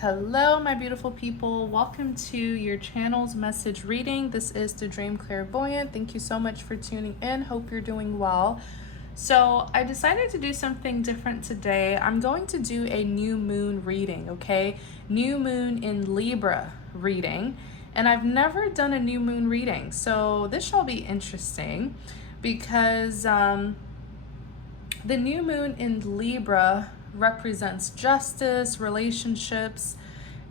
Hello, my beautiful people. Welcome to your channel's message reading. This is the Dream Clairvoyant. Thank you so much for tuning in. Hope you're doing well. So I decided to do something different today. I'm going to do a new moon reading, okay? New moon in Libra reading. And I've never done a new moon reading. So this shall be interesting because the new moon in Libra represents justice, relationships,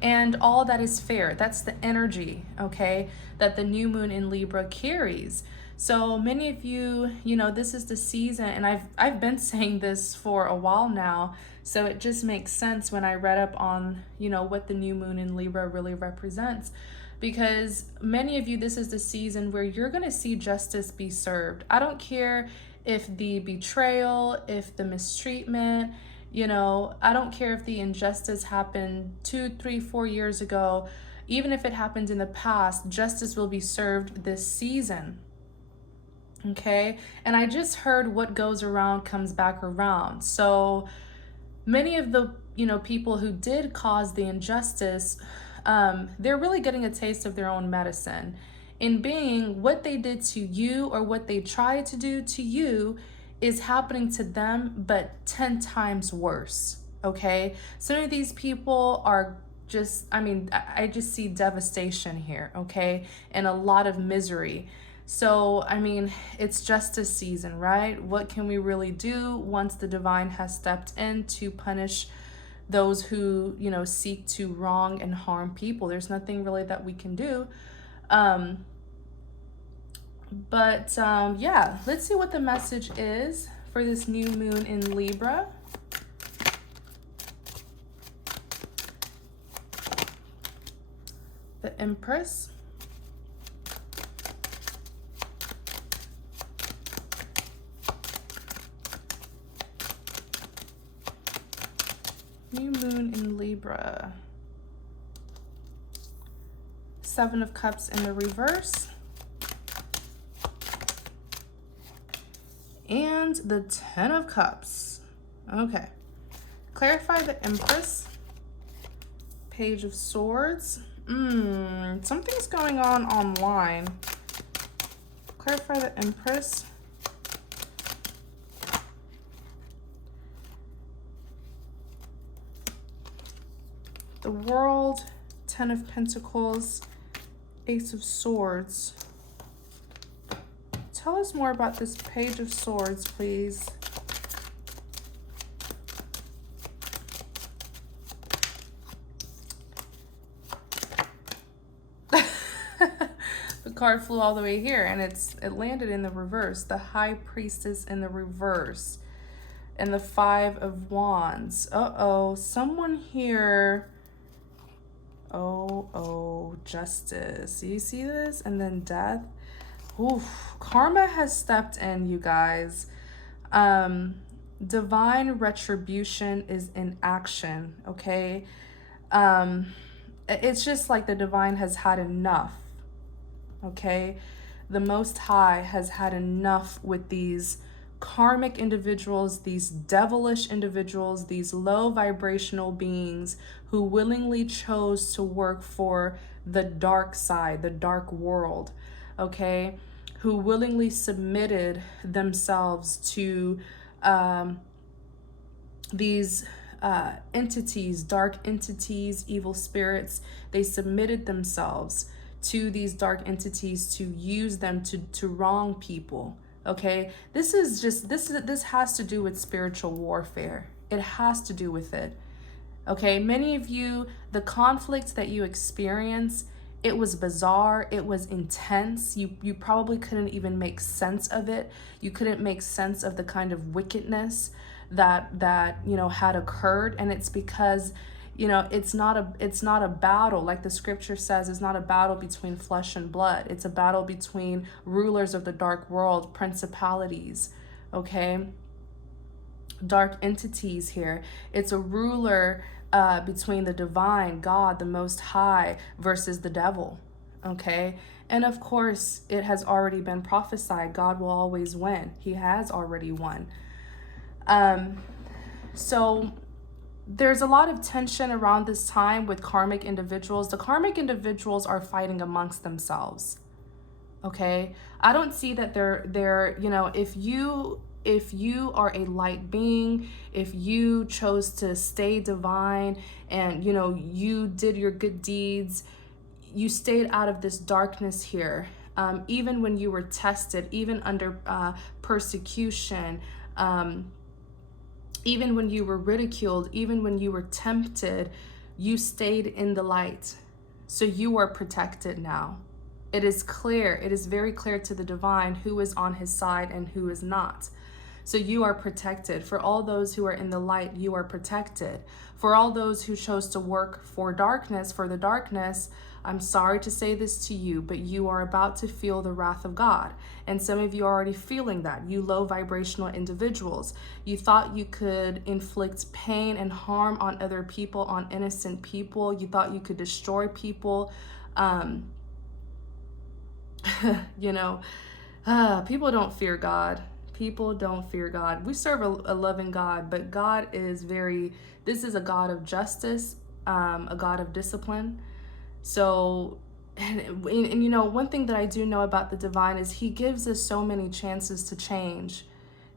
and all that is fair. That's the energy, okay, that the new moon in Libra carries. So many of you, this is the season, and I've been saying this for a while now, so it just makes sense when I read up on, what the new moon in Libra really represents. Because many of you, this is the season where you're going to see justice be served. I don't care if the betrayal, if the mistreatment, I don't care if the injustice happened 2, 3, 4 years ago. Even if it happened in the past, justice will be served this season. Okay? And I just heard what goes around comes back around. So many of the, people who did cause the injustice, they're really getting a taste of their own medicine. In being what they did to you or what they tried to do to you is happening to them, but 10 times worse, okay? Some of these people are just, I just see devastation here, okay? And a lot of misery. So, it's justice season, right? What can we really do once the divine has stepped in to punish those who, seek to wrong and harm people? There's nothing really that we can do. Yeah, let's see what the message is for this new moon in Libra. The Empress. New moon in Libra. Seven of Cups in the reverse. And the 10 of Cups. Okay. Clarify the Empress. Page of Swords. Something's going on online. Clarify the Empress. The World. 10 of Pentacles. Ace of Swords. Tell us more about this Page of Swords, please. The card flew all the way here, and it landed in the reverse. The High Priestess in the reverse. And the Five of Wands. Uh-oh. Someone here... Oh, justice. You see this? And then death. Oof, karma has stepped in, you guys. Divine retribution is in action, okay? It's just like the divine has had enough, okay? The Most High has had enough with these karmic individuals, these devilish individuals, these low vibrational beings who willingly chose to work for the dark side, the dark world, okay, who willingly submitted themselves to these entities, dark entities, evil spirits. They submitted themselves to these dark entities to use them to wrong people, okay? This has to do with spiritual warfare. It has to do with it, okay? Many of you, the conflict that you experience, it was bizarre. It was intense. You probably couldn't even make sense of it. You couldn't make sense of the kind of wickedness that had occurred. And it's because, it's not a battle. Like the scripture says, it's not a battle between flesh and blood. It's a battle between rulers of the dark world, principalities, okay? Dark entities here. It's a ruler between the divine, God, the Most High, versus the devil, okay? And of course, it has already been prophesied. God will always win. He has already won. So there's a lot of tension around this time with karmic individuals. The karmic individuals are fighting amongst themselves. Okay, I don't see that they're you know, if you are a light being, if you chose to stay divine and, you know, you did your good deeds, you stayed out of this darkness here, even when you were tested, even under persecution, even when you were ridiculed, even when you were tempted, you stayed in the light. So you are protected now. It is clear, it is very clear to the divine who is on his side and who is not. So you are protected. For all those who are in the light, you are protected. For all those who chose to work for darkness, for the darkness, I'm sorry to say this to you, but you are about to feel the wrath of God. And some of you are already feeling that, you low vibrational individuals. You thought you could inflict pain and harm on other people, on innocent people. You thought you could destroy people. You know, people don't fear God. People don't fear God. We serve a loving God, but God is this is a God of justice, a God of discipline. So, and you know, one thing that I do know about the divine is he gives us so many chances to change.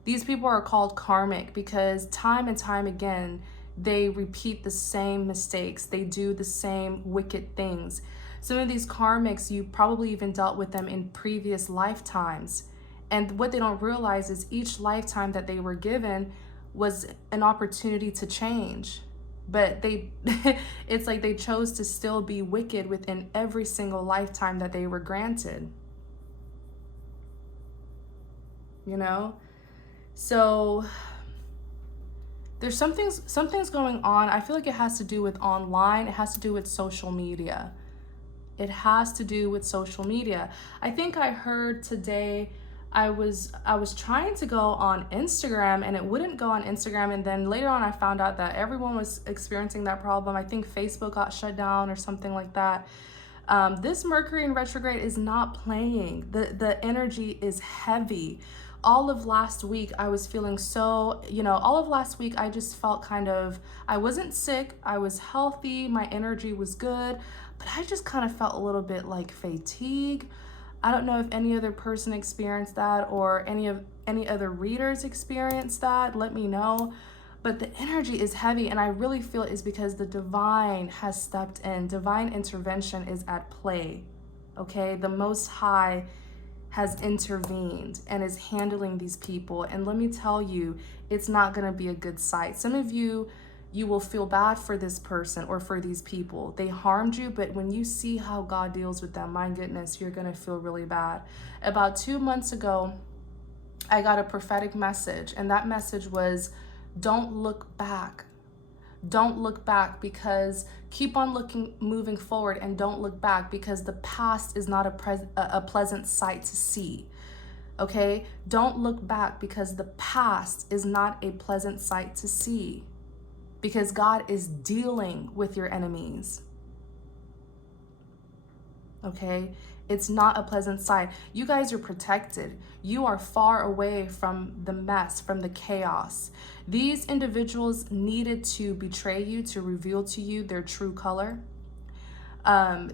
These people are called karmic because time and time again, they repeat the same mistakes. They do the same wicked things. Some of these karmics, you probably even dealt with them in previous lifetimes. And what they don't realize is each lifetime that they were given was an opportunity to change. But it's like they chose to still be wicked within every single lifetime that they were granted. You know? So there's something's going on. I feel like it has to do with online. It has to do with social media. It has to do with social media. I think I heard today, I was trying to go on Instagram and it wouldn't go on Instagram, and then later on I found out that everyone was experiencing that problem. I think Facebook got shut down or something like that. This Mercury in retrograde is not playing. The energy is heavy. All of last week I was feeling so, you know, all of last week I just felt I wasn't sick, I was healthy, my energy was good, but I just kind of felt a little bit like fatigue. I don't know if any other person experienced that or any other readers experienced that. Let me know. But the energy is heavy, and I really feel it is because the divine has stepped in. Divine intervention is at play. Okay, the Most High has intervened and is handling these people. And let me tell you, it's not going to be a good sight. Some of you will feel bad for this person or for these people. They harmed you, but when you see how God deals with them, my goodness, you're going to feel really bad. About 2 months ago, I got a prophetic message, and that message was, don't look back. Don't look back, because keep on moving forward, and don't look back, because the past is not a pleasant sight to see. Okay? Don't look back, because the past is not a pleasant sight to see. Because God is dealing with your enemies. Okay? It's not a pleasant sight. You guys are protected. You are far away from the mess, from the chaos. These individuals needed to betray you to reveal to you their true color.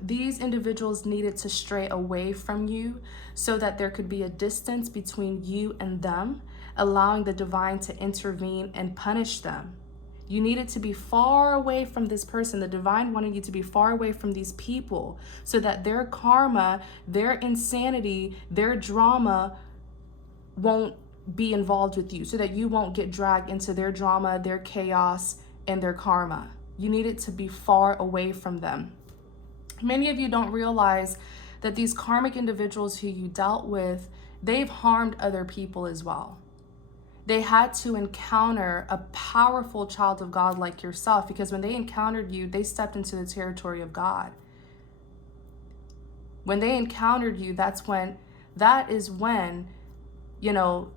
These individuals needed to stray away from you so that there could be a distance between you and them, allowing the divine to intervene and punish them. You needed to be far away from this person. The divine wanted you to be far away from these people so that their karma, their insanity, their drama won't be involved with you, so that you won't get dragged into their drama, their chaos, and their karma. You needed to be far away from them. Many of you don't realize that these karmic individuals who you dealt with, they've harmed other people as well. They had to encounter a powerful child of God like yourself, because when they encountered you, they stepped into the territory of God. When they encountered you, that is when, you know,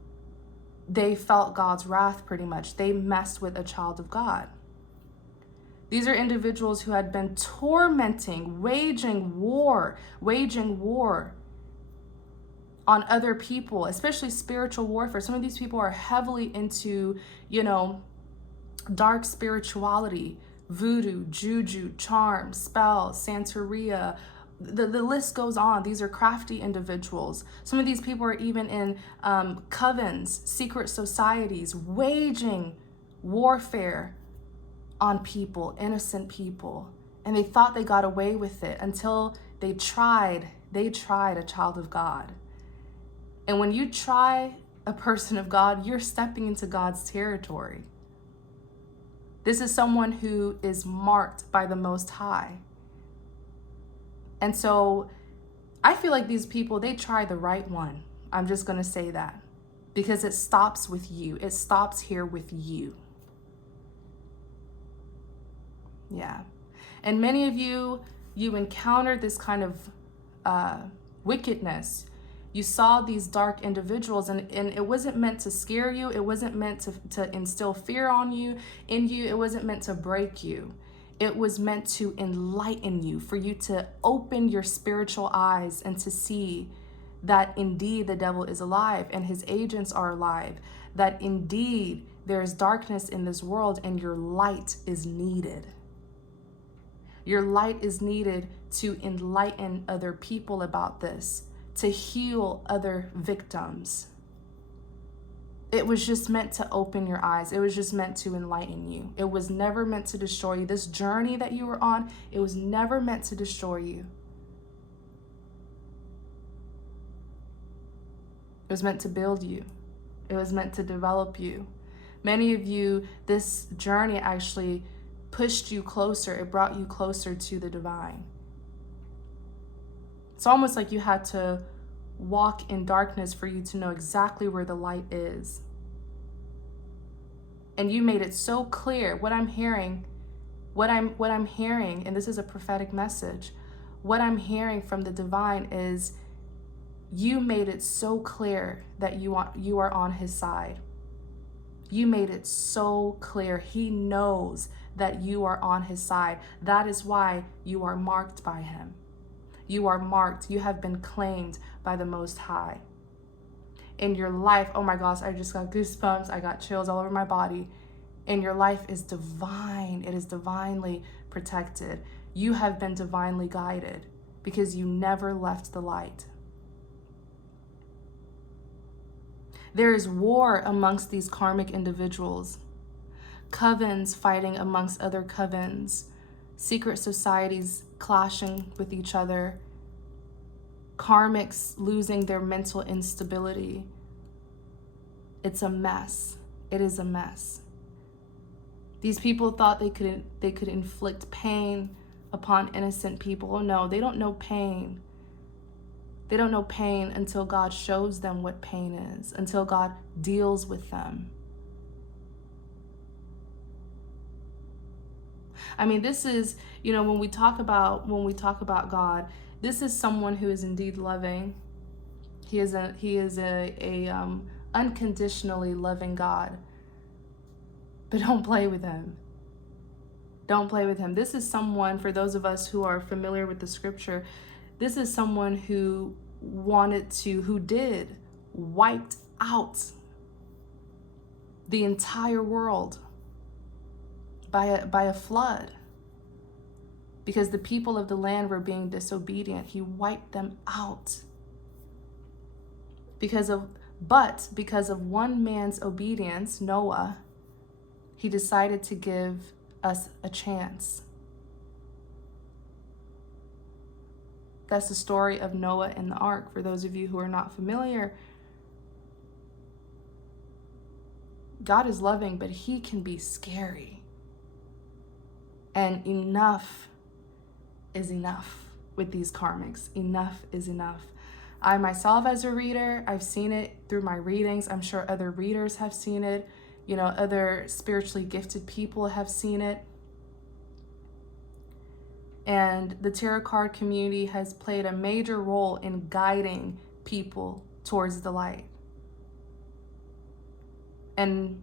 they felt God's wrath pretty much. They messed with a child of God. These are individuals who had been tormenting, waging war on other people, especially spiritual warfare. Some of these people are heavily into, you know, dark spirituality, voodoo, juju, charm, spells, Santeria. The list goes on. These are crafty individuals. Some of these people are even in covens, secret societies, waging warfare on people, innocent people. And they thought they got away with it until they tried a child of God. And when you try a person of God, you're stepping into God's territory. This is someone who is marked by the Most High. And so I feel like these people, they try the right one. I'm just going to say that because it stops with you. It stops here with you. Yeah. And many of you encountered this kind of wickedness. You saw these dark individuals, and it wasn't meant to scare you. It wasn't meant to instill fear in you. It wasn't meant to break you. It was meant to enlighten you, for you to open your spiritual eyes and to see that indeed the devil is alive and his agents are alive, that indeed there is darkness in this world and your light is needed. Your light is needed to enlighten other people about this, to heal other victims. It was just meant to open your eyes. It was just meant to enlighten you. It was never meant to destroy you. This journey that you were on, it was never meant to destroy you. It was meant to build you. It was meant to develop you. Many of you, this journey actually pushed you closer. It brought you closer to the divine. It's almost like you had to walk in darkness for you to know exactly where the light is. And you made it so clear. What I'm hearing, and this is a prophetic message, what I'm hearing from the divine is you made it so clear that you are on his side. You made it so clear. He knows that you are on his side. That is why you are marked by him. You are marked. You have been claimed by the Most High. In your life, oh my gosh, I just got goosebumps. I got chills all over my body. And your life is divine. It is divinely protected. You have been divinely guided because you never left the light. There is war amongst these karmic individuals. Covens fighting amongst other covens. Secret societies clashing with each other. Karmics losing their mental instability. It's a mess. It is a mess. These people thought they could inflict pain upon innocent people. Oh no, they don't know pain. They don't know pain until God shows them what pain is, until God deals with them. I mean, this is, when we talk about God, this is someone who is indeed loving. He is a unconditionally loving God. But don't play with him. Don't play with him. This is someone, for those of us who are familiar with the scripture, this is someone who wiped out the entire world by a flood. Because the people of the land were being disobedient. He wiped them out. Because of one man's obedience, Noah, he decided to give us a chance. That's the story of Noah and the ark. For those of you who are not familiar, God is loving, but he can be scary. And enough is enough with these karmics. Enough is enough. I myself, as a reader, I've seen it through my readings. I'm sure other readers have seen it. Other spiritually gifted people have seen it. And the tarot card community has played a major role in guiding people towards the light and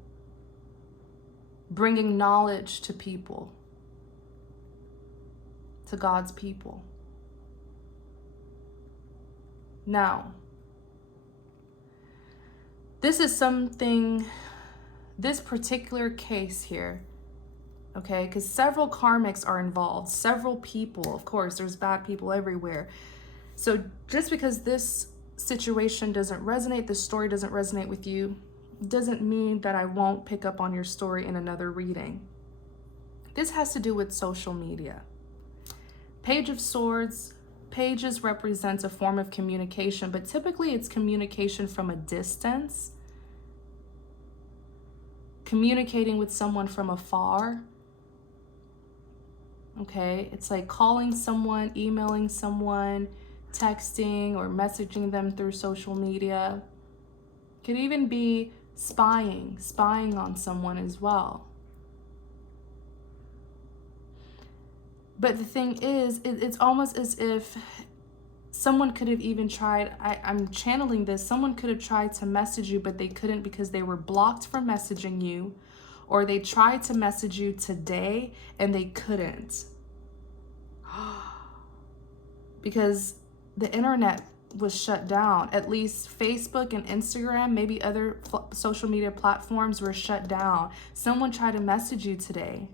bringing knowledge to people, to God's people. Now, this particular case here okay? Because several karmics are involved, several people. Of course, there's bad people everywhere. So just because this situation doesn't resonate, this story doesn't resonate with you, doesn't mean that I won't pick up on your story in another reading. This has to do with social media. Page of Swords, pages represents a form of communication, but typically it's communication from a distance. Communicating with someone from afar. Okay, it's like calling someone, emailing someone, texting or messaging them through social media. Could even be spying on someone as well. But the thing is, it's almost as if someone could have even tried, I'm channeling this, someone could have tried to message you, but they couldn't because they were blocked from messaging you, or they tried to message you today and they couldn't. Because the internet was shut down. At least Facebook and Instagram, maybe other social media platforms were shut down. Someone tried to message you today.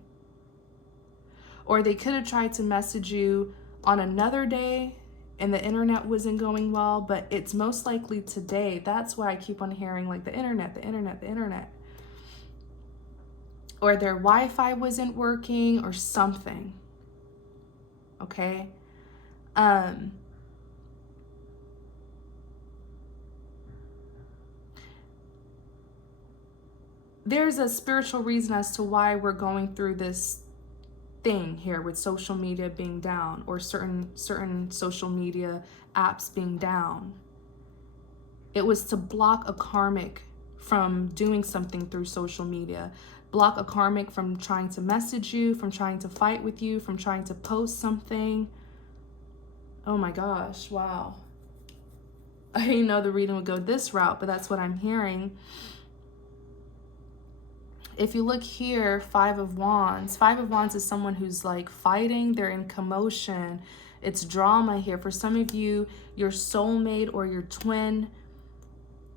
Or they could have tried to message you on another day and the internet wasn't going well, but it's most likely today. That's why I keep on hearing like the internet. Or their Wi-Fi wasn't working or something. Okay? There's a spiritual reason as to why we're going through this thing here with social media being down, or certain social media apps being down. It was to block a karmic from doing something through social media. Block a karmic from trying to message you, from trying to fight with you, from trying to post something. Oh my gosh, wow. I didn't know the reading would go this route, but that's what I'm hearing. If you look here, Five of Wands is someone who's like fighting, they're in commotion. It's drama here. For some of you, your soulmate or your twin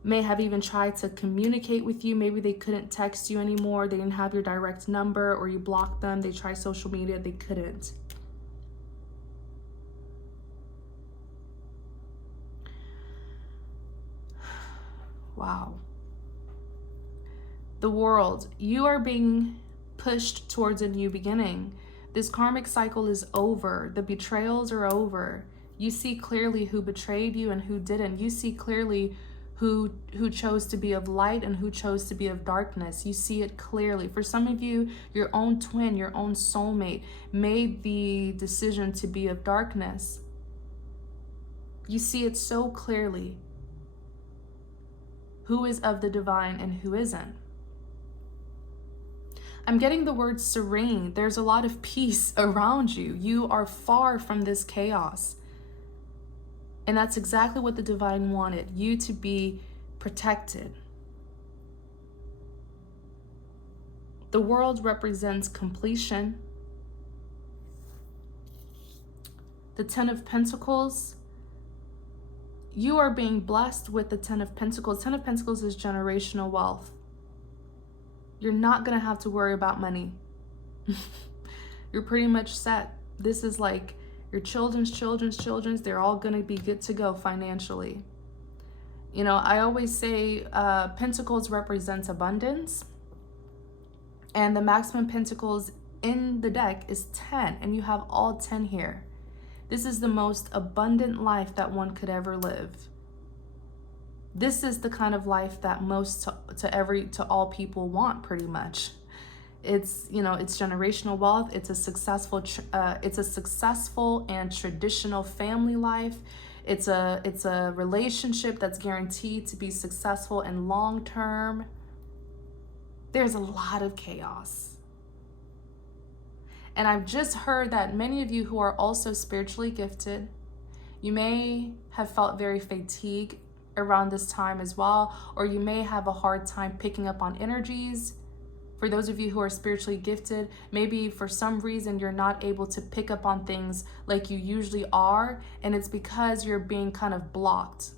may have even tried to communicate with you. Maybe they couldn't text you anymore. They didn't have your direct number, or you blocked them. They tried social media, they couldn't. Wow. The world, you are being pushed towards a new beginning. This karmic cycle is over. The betrayals are over. You see clearly who betrayed you and who didn't. You see clearly who chose to be of light and who chose to be of darkness. You see it clearly. For some of you, your own twin, your own soulmate made the decision to be of darkness. You see it so clearly. Who is of the divine and who isn't. I'm getting the word serene. There's a lot of peace around you. You are far from this chaos. And that's exactly what the divine wanted, you to be protected. The world represents completion. The Ten of Pentacles, you are being blessed with the Ten of Pentacles. Ten of Pentacles is generational wealth. You're not going to have to worry about money. You're pretty much set. This is like your children's, they're all going to be good to go financially. You know, I always say Pentacles represents abundance. And the maximum Pentacles in the deck is 10. And you have all 10 here. This is the most abundant life that one could ever live. This is the kind of life that most to all people want, pretty much. It's, you know, it's generational wealth. It's a successful and traditional family life. It's a relationship that's guaranteed to be successful and long term. There's a lot of chaos. And I've just heard that many of you who are also spiritually gifted, you may have felt very fatigued around this time as well, or you may have a hard time picking up on energies. For those of you who are spiritually gifted, maybe for some reason you're not able to pick up on things like you usually are, and it's because you're being kind of blocked.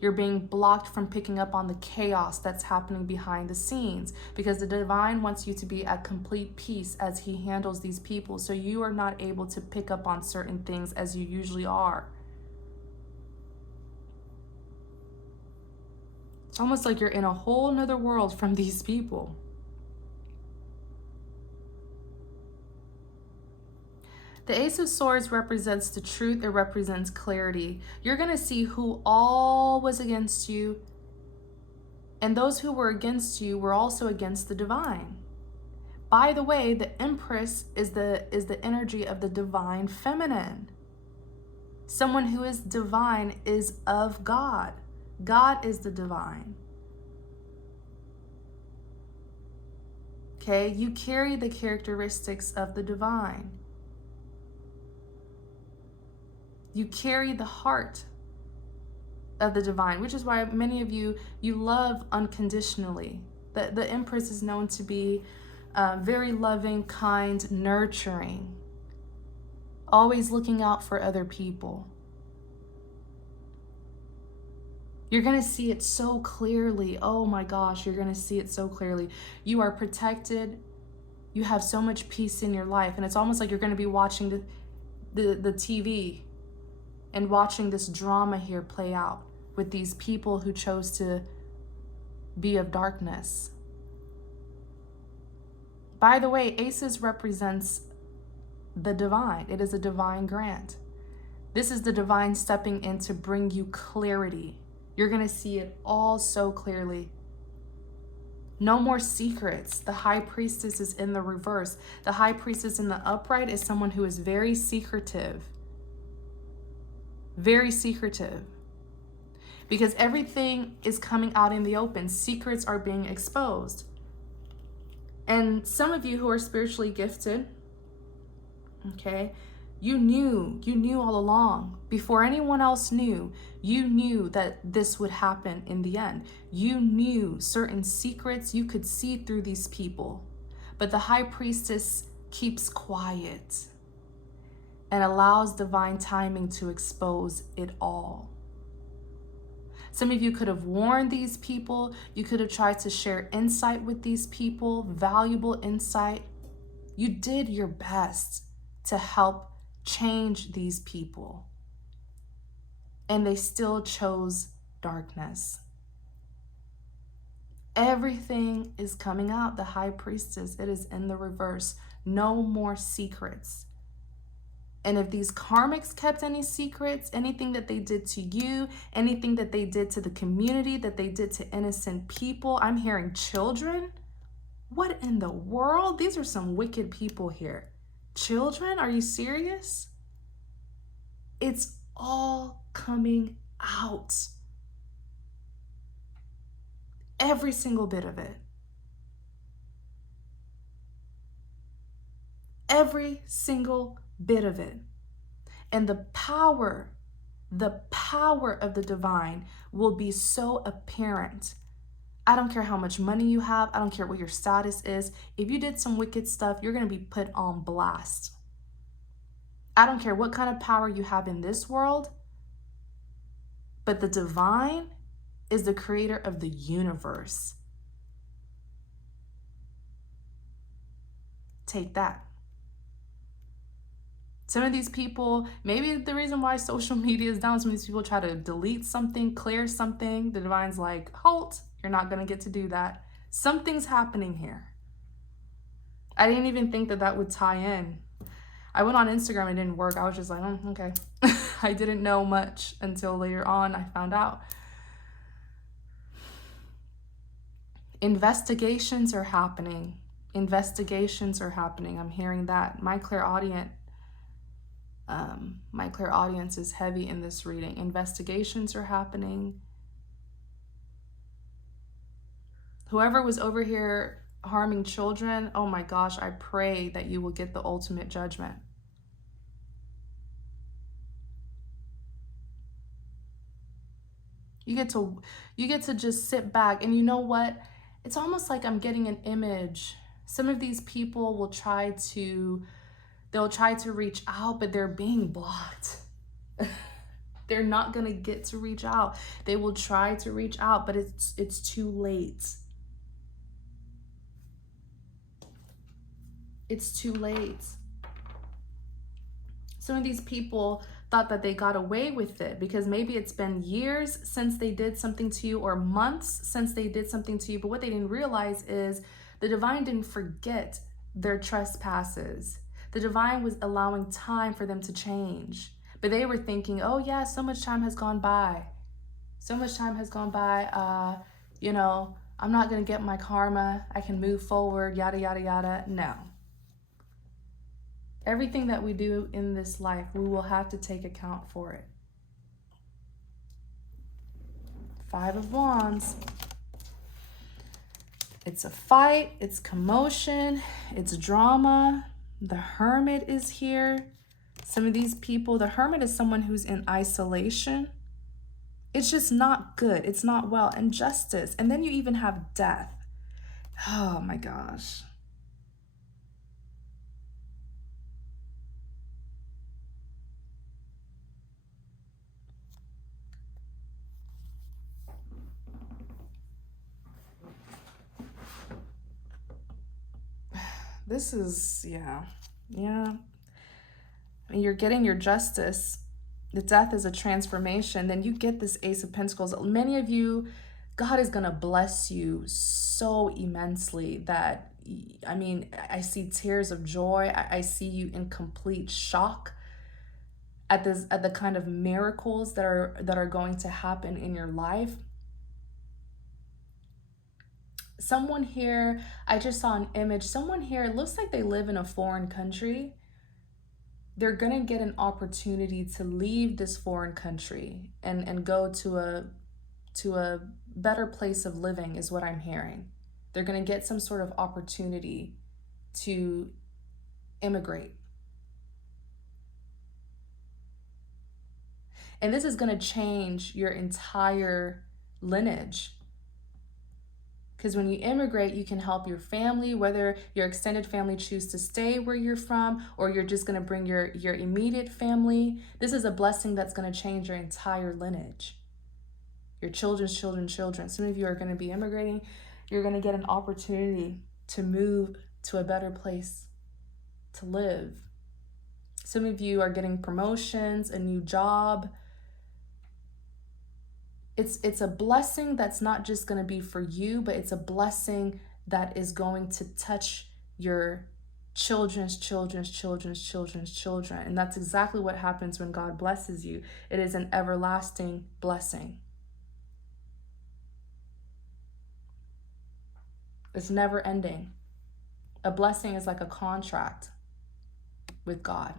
You're being blocked from picking up on the chaos that's happening behind the scenes, because the divine wants you to be at complete peace as he handles these people. So you are not able to pick up on certain things as you usually are. It's almost like you're in a whole nother world from these people. The Ace of Swords represents the truth. It represents clarity. You're going to see who all was against you. And those who were against you were also against the divine. By the way, the Empress is the energy of the divine feminine. Someone who is divine is of God. God is the divine. Okay, you carry the characteristics of the divine. You carry the heart of the divine, which is why many of you love unconditionally. The Empress is known to be very loving, kind, nurturing, always looking out for other people. You're going to see it so clearly. Oh my gosh, you're going to see it so clearly. You are protected. You have so much peace in your life. And it's almost like you're going to be watching the TV and watching this drama here play out with these people who chose to be of darkness. By the way, Aces represents the divine. It is a divine grant. This is the divine stepping in to bring you clarity. You're going to see it all so clearly. No more secrets. The High Priestess is in the reverse. The High Priestess in the upright is someone who is very secretive. Very secretive. Because everything is coming out in the open. Secrets are being exposed. And some of you who are spiritually gifted, okay, you knew all along. Before anyone else knew, you knew that this would happen in the end. You knew certain secrets. You could see through these people. But the High Priestess keeps quiet and allows divine timing to expose it all. Some of you could have warned these people. You could have tried to share insight with these people, valuable insight. You did your best to help change these people. And they still chose darkness. Everything is coming out. The High Priestess, it is in the reverse. No more secrets. And if these karmics kept any secrets, anything that they did to you, anything that they did to the community, that they did to innocent people, I'm hearing children. What in the world? These are some wicked people here. Children? Are you serious? It's all coming out. Every single bit of it. Every single bit of it. And the power of the divine will be so apparent. I don't care how much money you have. I don't care what your status is. If you did some wicked stuff, you're going to be put on blast. I don't care what kind of power you have in this world, but the divine is the creator of the universe. Take that. Some of these people, maybe the reason why social media is down, some of these people try to delete something, clear something. The divine's like, halt, you're not going to get to do that. Something's happening here. I didn't even think that would tie in. I went on Instagram and it didn't work. I was just like, oh, okay. I didn't know much until later on I found out. Investigations are happening. Investigations are happening. I'm hearing that. My clairaudient is heavy in this reading. Investigations are happening. Whoever was over here harming children, oh my gosh, I pray that you will get the ultimate judgment. You get to just sit back, and you know what? It's almost like I'm getting an image. Some of these people will try to reach out, but they're being blocked. They're not going to get to reach out. They will try to reach out, but it's too late. It's too late. Some of these people thought that they got away with it because maybe it's been years since they did something to you, or months since they did something to you. But what they didn't realize is the divine didn't forget their trespasses. The divine was allowing time for them to change. But they were thinking, oh yeah, so much time has gone by. So much time has gone by. You know, I'm not going to get my karma. I can move forward, yada, yada, yada. No. Everything that we do in this life, we will have to take account for it. 5 of Wands. It's a fight, it's commotion, it's drama. The Hermit is here. Some of these people, the Hermit is someone who's in isolation. It's just not good. It's not well. And justice. And then you even have death. Oh my gosh. This is, yeah. I mean, you're getting your justice. The death is a transformation. Then you get this Ace of Pentacles. Many of you, God is going to bless you so immensely that, I mean, I see tears of joy. I see you in complete shock at the kind of miracles that are going to happen in your life. Someone here, I just saw an image. Someone here, it looks like they live in a foreign country. They're going to get an opportunity to leave this foreign country and go to a better place of living is what I'm hearing. They're going to get some sort of opportunity to immigrate. And this is going to change your entire lineage. Because when you immigrate, you can help your family, whether your extended family choose to stay where you're from, or you're just going to bring your immediate family. This is a blessing that's going to change your entire lineage. Your children's children. Some of you are going to be immigrating. You're going to get an opportunity to move to a better place to live. Some of you are getting promotions, a new job. It's a blessing that's not just going to be for you, but it's a blessing that is going to touch your children's children. And that's exactly what happens when God blesses you. It is an everlasting blessing. It's never ending. A blessing is like a contract with God.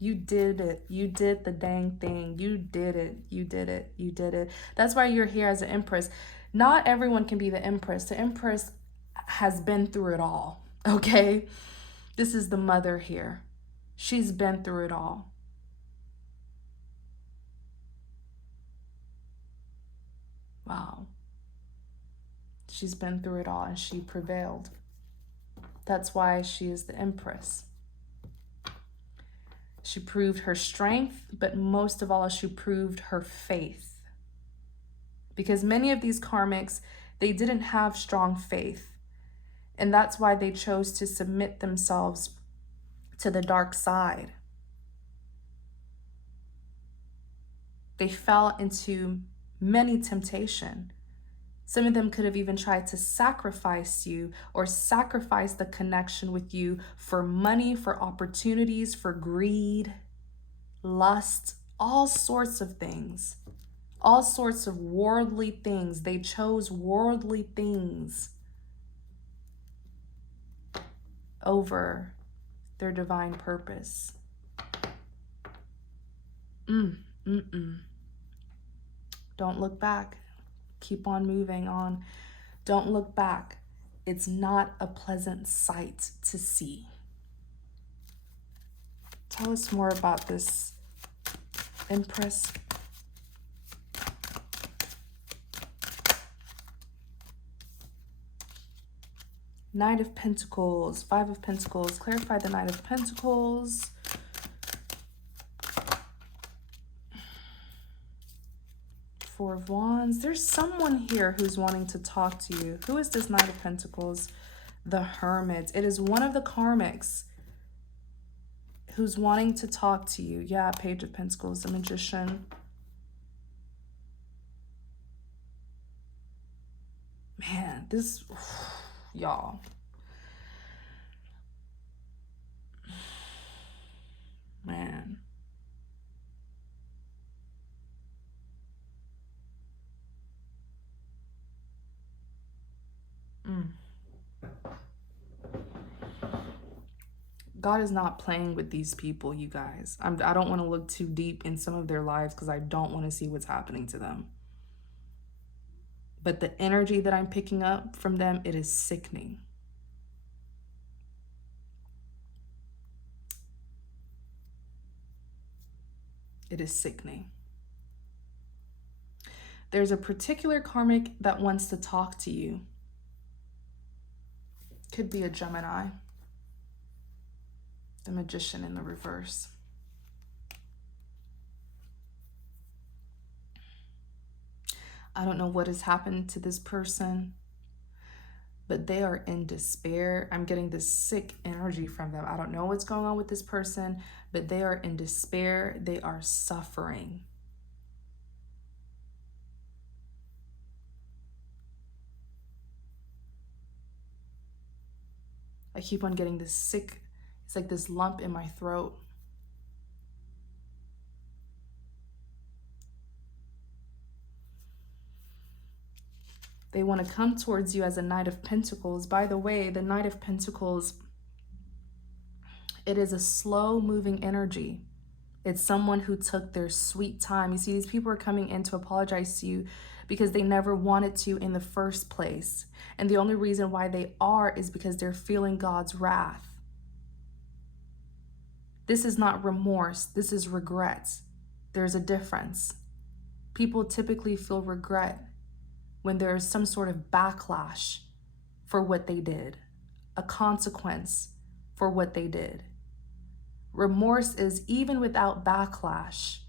You did it. You did the dang thing. You did it. You did it. You did it. That's why you're here as an Empress. Not everyone can be the Empress. The Empress has been through it all, okay? This is the mother here. She's been through it all. Wow. She's been through it all and she prevailed. That's why she is the Empress. She proved her strength, but most of all, she proved her faith. Because many of these karmics, they didn't have strong faith. And that's why they chose to submit themselves to the dark side. They fell into many temptation. Some of them could have even tried to sacrifice you or sacrifice the connection with you for money, for opportunities, for greed, lust, all sorts of things, all sorts of worldly things. They chose worldly things over their divine purpose. Don't look back. Keep on moving on. Don't look back. It's not a pleasant sight to see. Tell us more about this Empress. Knight of Pentacles, 5 of Pentacles. Clarify the Knight of Pentacles. Four of Wands. There's someone here who's wanting to talk to you. Who is this Knight of Pentacles? The Hermit. It is one of the karmics who's wanting to talk to you. Yeah, Page of Pentacles, the Magician. Man, this, y'all. Man. God is not playing with these people, you guys. I don't want to look too deep in some of their lives because I don't want to see what's happening to them. But the energy that I'm picking up from them, it is sickening. It is sickening. There's a particular karmic that wants to talk to you. Could be a Gemini. The Magician in the reverse. I don't know what has happened to this person, but they are in despair. I'm getting this sick energy from them. I don't know what's going on with this person, but they are in despair. They are suffering. I keep on getting this sick, it's like this lump in my throat. They want to come towards you as a Knight of Pentacles. By the way, the Knight of Pentacles, it is a slow moving energy. It's someone who took their sweet time. You see, these people are coming in to apologize to you because they never wanted to in the first place. And the only reason why they are is because they're feeling God's wrath. This is not remorse. This is regret. There's a difference. People typically feel regret when there's some sort of backlash for what they did, a consequence for what they did. Remorse is even without backlash,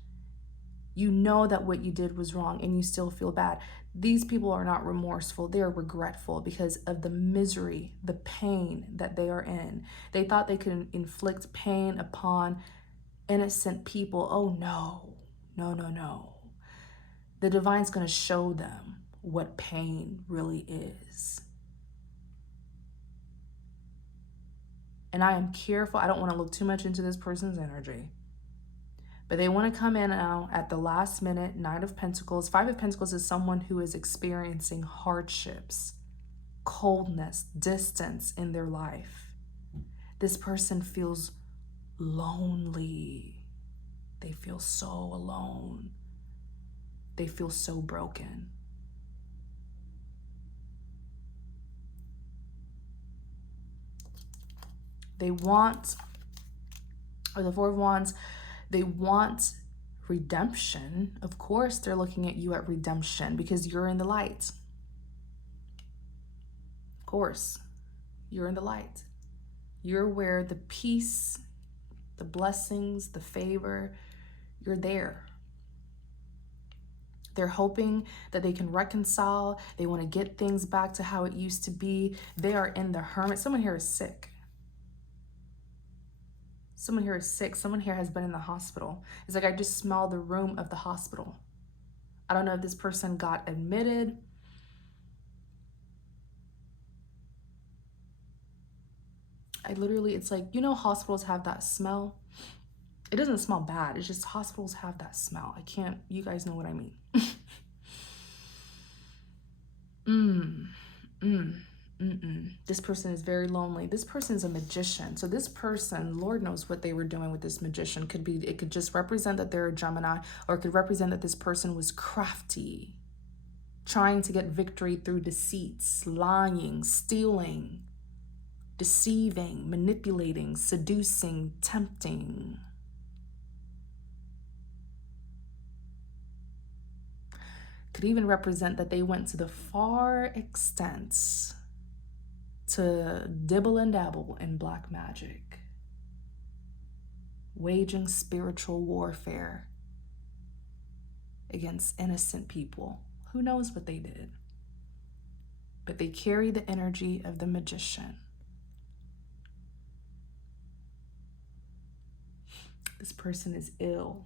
you know that what you did was wrong and you still feel bad. These people are not remorseful. They are regretful because of the misery, the pain that they are in. They thought they could inflict pain upon innocent people. Oh no, no, no, no. The divine's going to show them what pain really is. And I am careful. I don't want to look too much into this person's energy. But they want to come in now at the last minute. Knight of Pentacles. Five of Pentacles is someone who is experiencing hardships, coldness, distance in their life. This person feels lonely. They feel so alone. They feel so broken. They want, or the Four of Wands, they want redemption. Of course, they're looking at you at redemption because you're in the light. Of course, you're in the light. You're where the peace, the blessings, the favor, you're there. They're hoping that they can reconcile. They want to get things back to how it used to be. They are in the Hermit. Someone here is sick. Someone here is sick. Someone here has been in the hospital. It's like I just smell the room of the hospital. I don't know if this person got admitted. It's like, you know, hospitals have that smell. It doesn't smell bad. It's just hospitals have that smell. You guys know what I mean. This person is very lonely. This person's a magician. So this person, Lord knows what they were doing with this magician. It could just represent that they're a Gemini, or it could represent that this person was crafty, trying to get victory through deceits, lying, stealing, deceiving, manipulating, seducing, tempting. Could even represent that they went to the far extents to dibble and dabble in black magic, waging spiritual warfare against innocent people. Who knows what they did? But they carry the energy of the magician. This person is ill.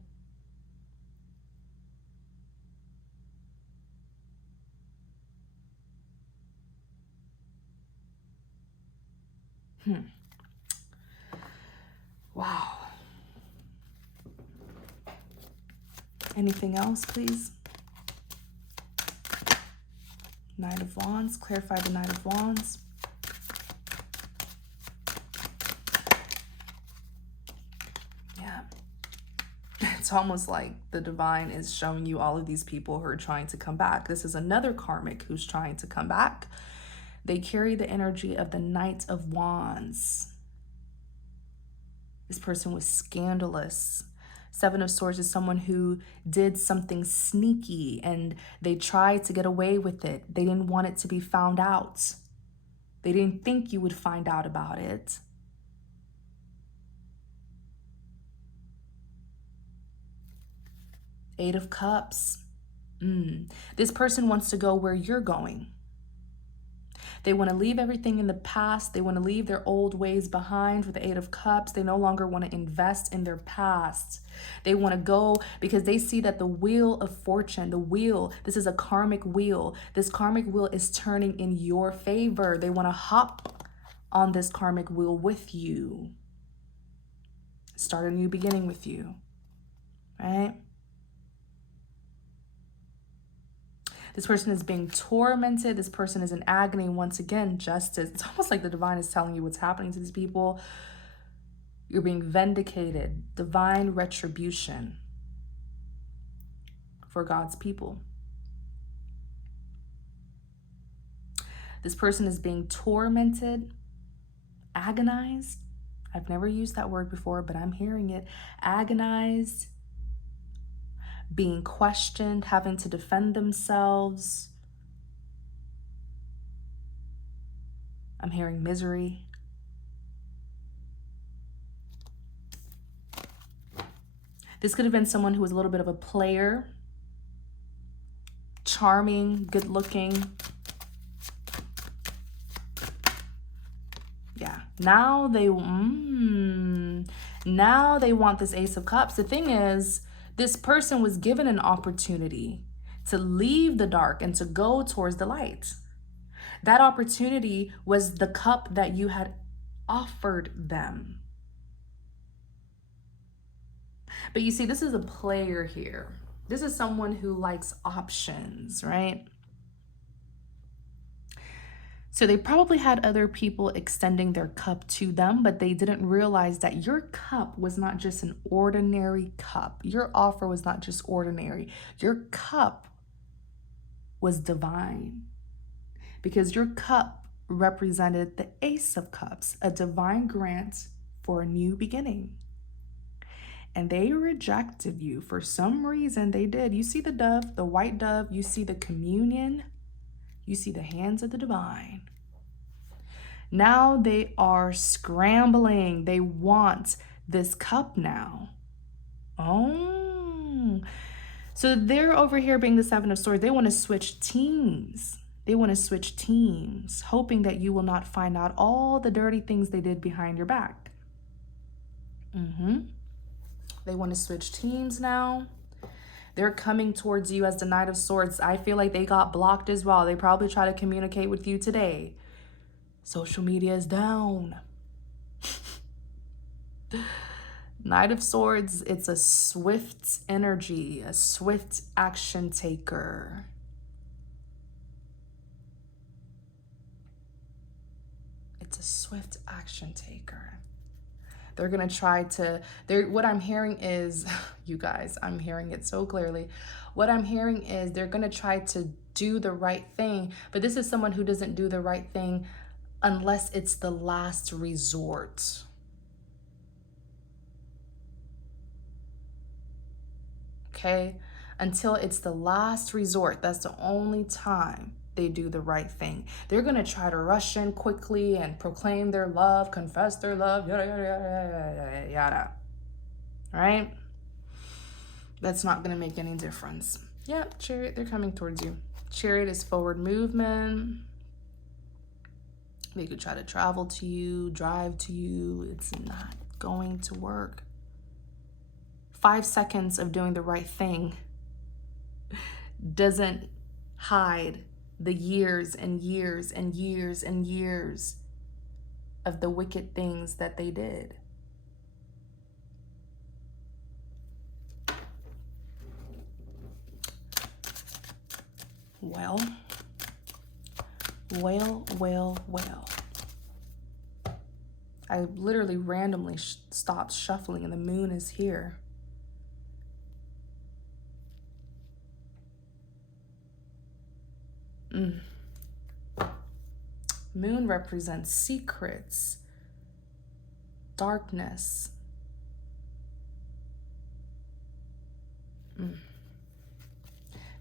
Wow. Anything else, please? Knight of Wands. Clarify the Knight of Wands. Yeah. It's almost like the divine is showing you all of these people who are trying to come back. This is another karmic who's trying to come back. They carry the energy of the Knight of Wands. This person was scandalous. Seven of Swords is someone who did something sneaky and they tried to get away with it. They didn't want it to be found out. They didn't think you would find out about it. Eight of Cups. This person wants to go where you're going. They want to leave everything in the past. They want to leave their old ways behind with the Eight of Cups. They no longer want to invest in their past. They want to go because they see that the wheel of fortune, the wheel, this is a karmic wheel. This karmic wheel is turning in your favor. They want to hop on this karmic wheel with you. Start a new beginning with you, right? This person is being tormented. This person is in agony. Once again, justice. It's almost like the divine is telling you what's happening to these people. You're being vindicated. Divine retribution for God's people. This person is being tormented, agonized. I've never used that word before, but I'm hearing it. Agonized, being questioned, having to defend themselves. I'm hearing misery. This could have been someone who was a little bit of a player, charming, good looking. Yeah, now they want this Ace of Cups. The thing is, this person was given an opportunity to leave the dark and to go towards the light. That opportunity was the cup that you had offered them. But you see, this is a player here. This is someone who likes options, right? So they probably had other people extending their cup to them, but they didn't realize that your cup was not just an ordinary cup. Your offer was not just ordinary. Your cup was divine, because your cup represented the Ace of Cups, a divine grant for a new beginning. And they rejected you for some reason. They did. You see the dove, the white dove, you see the communion, you see the hands of the divine. Now they are scrambling. They want this cup now. Oh, so they're over here being the Seven of Swords. They want to switch teams. They want to switch teams, hoping that you will not find out all the dirty things they did behind your back. They want to switch teams now. They're coming towards you as the Knight of Swords. I feel like they got blocked as well. They probably try to communicate with you today. Social media is down. Knight of Swords, it's a swift energy, a swift action taker. It's a swift action taker. They're going to try to, what I'm hearing is, you guys, I'm hearing it so clearly. What I'm hearing is they're going to try to do the right thing, but this is someone who doesn't do the right thing unless it's the last resort. Okay? Until it's the last resort, that's the only time they do the right thing. They're going to try to rush in quickly and proclaim their love, confess their love, yada, yada, yada, yada, yada. Right? That's not going to make any difference. Yeah, Chariot, they're coming towards you. Chariot is forward movement. They could try to travel to you, drive to you. It's not going to work. 5 seconds of doing the right thing doesn't hide the years and years and years and years of the wicked things that they did. Well. I literally randomly stopped shuffling and the moon is here. Moon represents secrets, darkness.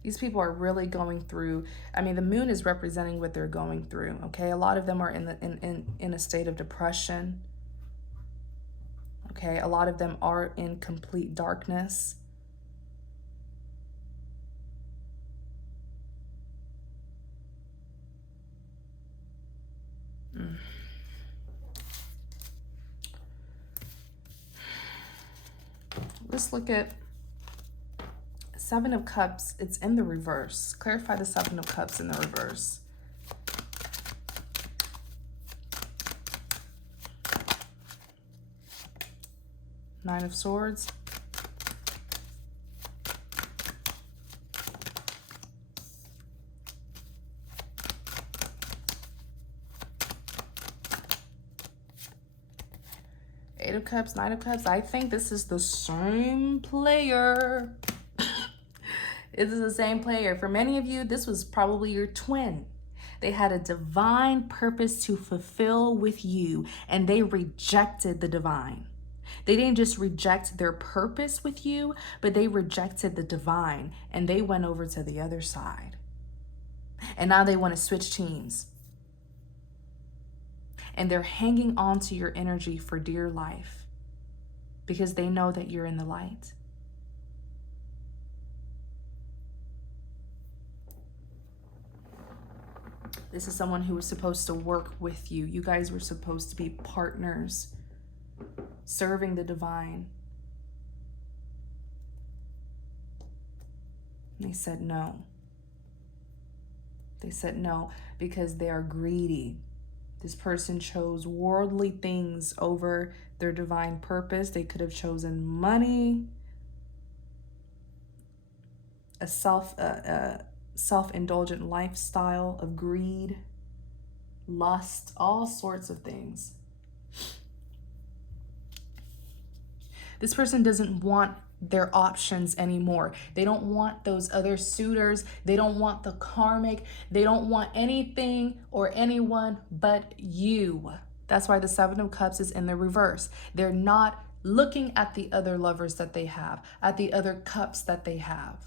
These people are really going through, I mean, the moon is representing what they're going through, okay? A lot of them are in a state of depression, okay? A lot of them are in complete darkness. Let's look at Seven of Cups. It's in the reverse. Clarify the Seven of Cups in the reverse. Nine of Swords. Eight of Cups, Nine of Cups. I think this is the same player. This is the same player. For many of you, this was probably your twin. They had a divine purpose to fulfill with you, and they rejected the divine. They didn't just reject their purpose with you, but they rejected the divine, and they went over to the other side. And now they want to switch teams. And they're hanging on to your energy for dear life because they know that you're in the light. This is someone who was supposed to work with you. You guys were supposed to be partners, serving the divine. And they said no. They said no because they are greedy. This person chose worldly things over their divine purpose. They could have chosen money, a self-indulgent lifestyle of greed, lust, all sorts of things. This person doesn't want their options anymore. They don't want those other suitors. They don't want the karmic. They don't want anything or anyone but you. That's why the Seven of Cups is in the reverse. They're not looking at the other lovers that they have, at the other cups that they have.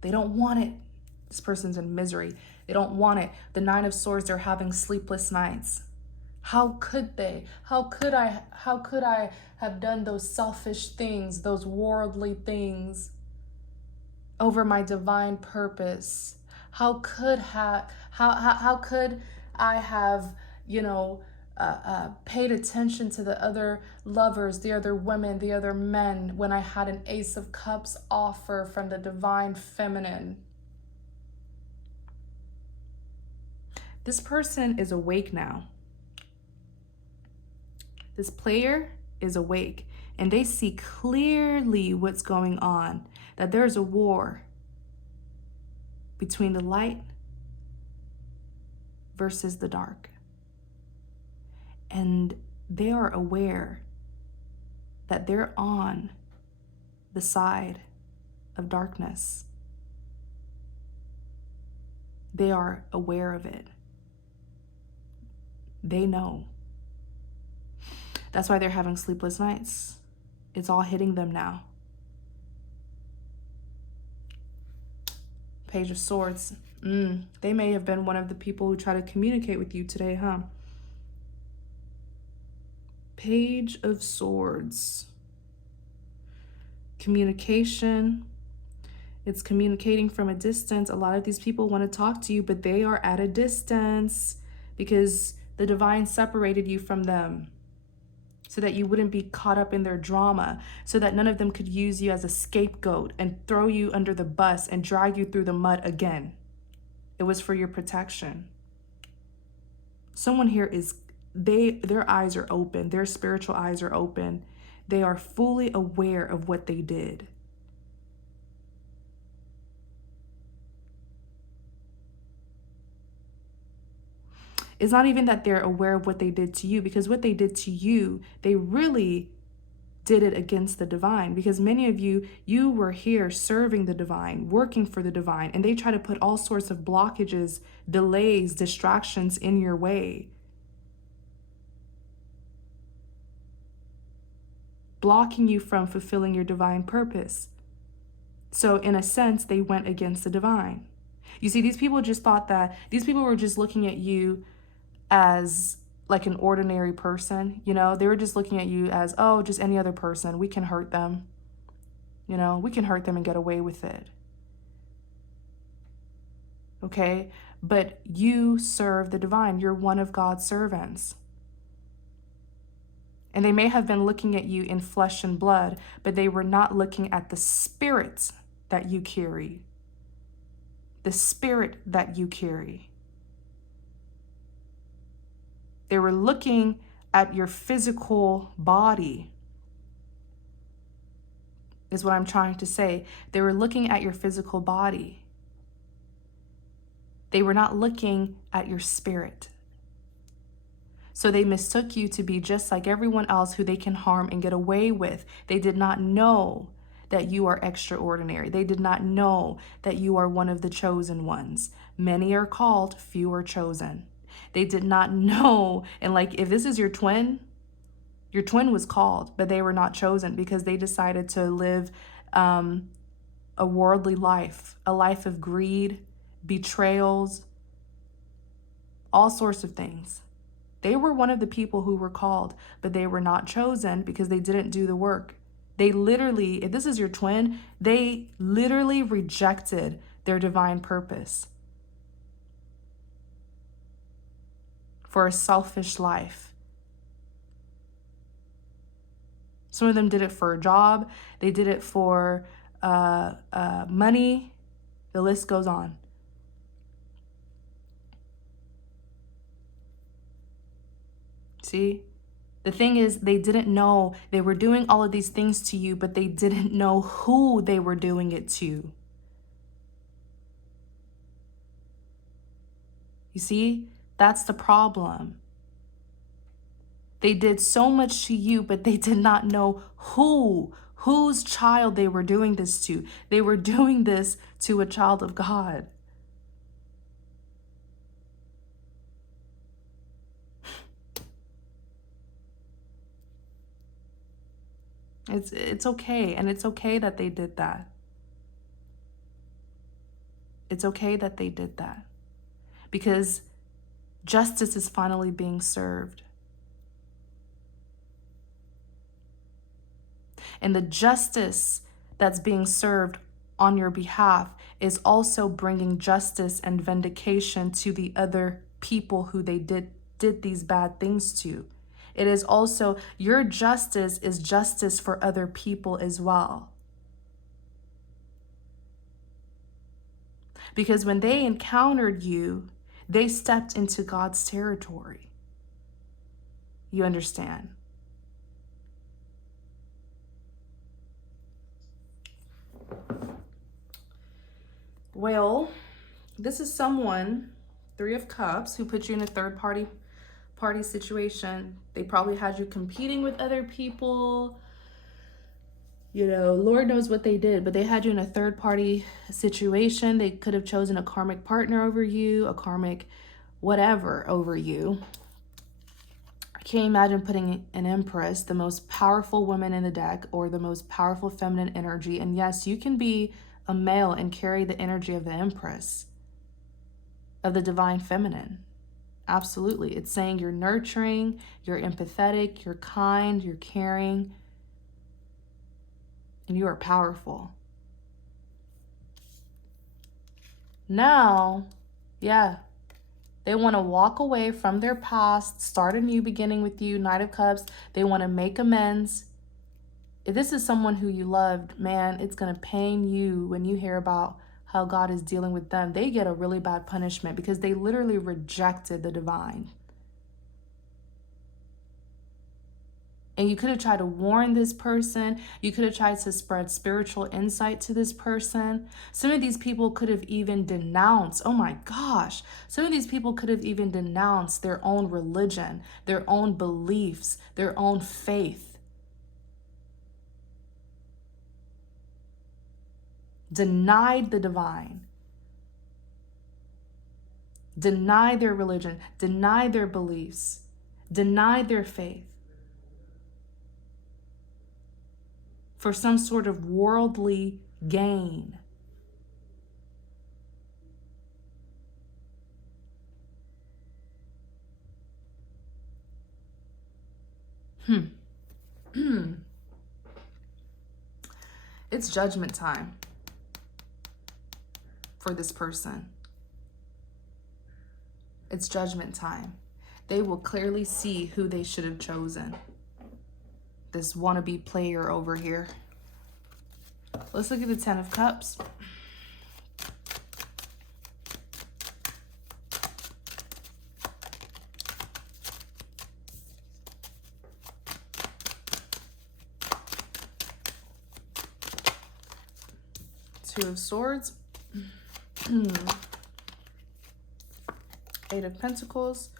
They don't want it. This person's in misery. They don't want it. The Nine of Swords, they're having sleepless nights. How could they? How could I have done those selfish things, those worldly things over my divine purpose? How could I have, paid attention to the other lovers, the other women, the other men when I had an Ace of Cups offer from the divine feminine? This person is awake now. This player is awake and they see clearly what's going on, that there's a war between the light versus the dark. And they are aware that they're on the side of darkness. They are aware of it. They know. That's why they're having sleepless nights. It's all hitting them now. Page of Swords. They may have been one of the people who try to communicate with you today, huh? Page of Swords. Communication, It's communicating from a distance. A lot of these people want to talk to you, but they are at a distance because the divine separated you from them so that you wouldn't be caught up in their drama, so that none of them could use you as a scapegoat and throw you under the bus and drag you through the mud again. It was for your protection. Someone here is, their eyes are open, their spiritual eyes are open. They are fully aware of what they did. It's not even that they're aware of what they did to you, because what they did to you, they really did it against the divine. Because many of you, you were here serving the divine, working for the divine, and they try to put all sorts of blockages, delays, distractions in your way. Blocking you from fulfilling your divine purpose. So in a sense, they went against the divine. You see, these people just thought that, these people were just looking at you as like an ordinary person, you know, they were just looking at you as, oh, just any other person. We can hurt them, you know, we can hurt them and get away with it. Okay, but you serve the divine. You're one of God's servants. And they may have been looking at you in flesh and blood, but they were not looking at the spirit that you carry. The spirit that you carry. They were looking at your physical body, is what I'm trying to say. They were looking at your physical body. They were not looking at your spirit. So they mistook you to be just like everyone else who they can harm and get away with. They did not know that you are extraordinary. They did not know that you are one of the chosen ones. Many are called, few are chosen. They did not know. And like, if this is your twin was called, but they were not chosen because they decided to live a worldly life, a life of greed, betrayals, all sorts of things. They were one of the people who were called, but they were not chosen because they didn't do the work. They literally, if this is your twin, they literally rejected their divine purpose for a selfish life. Some of them did it for a job. They did it for money. The list goes on. See? The thing is, they didn't know they were doing all of these things to you, but they didn't know who they were doing it to. You see? That's the problem. They did so much to you, but they did not know whose child they were doing this to. They were doing this to a child of God. It's okay, and it's okay that they did that. It's okay that they did that, because justice is finally being served. And the justice that's being served on your behalf is also bringing justice and vindication to the other people who they did these bad things to. It is also, your justice is justice for other people as well. Because when they encountered you, they stepped into God's territory. You understand? Well, this is someone, Three of Cups, who put you in a third party situation. They probably had you competing with other people. You know, Lord knows what they did, but they had you in a third party situation. They could have chosen a karmic partner over you, a karmic whatever over you. I can't imagine putting an Empress, the most powerful woman in the deck, or the most powerful feminine energy. And yes, you can be a male and carry the energy of the Empress, of the divine feminine. Absolutely. It's saying you're nurturing, you're empathetic, you're kind, you're caring, and you are powerful. Now, yeah, they want to walk away from their past, start a new beginning with you, Knight of Cups. They want to make amends. If this is someone who you loved, man, it's going to pain you when you hear about how God is dealing with them. They get a really bad punishment because they literally rejected the divine. And you could have tried to warn this person. You could have tried to spread spiritual insight to this person. Some of these people could have even denounced, oh my gosh, some of these people could have even denounced their own religion, their own beliefs, their own faith. Denied the divine. Denied their religion. Denied their beliefs. Denied their faith. For some sort of worldly gain. It's judgment time for this person. It's judgment time. They will clearly see who they should have chosen. This wannabe player over here. Let's look at the Ten of Cups. Two of Swords. Eight of Pentacles.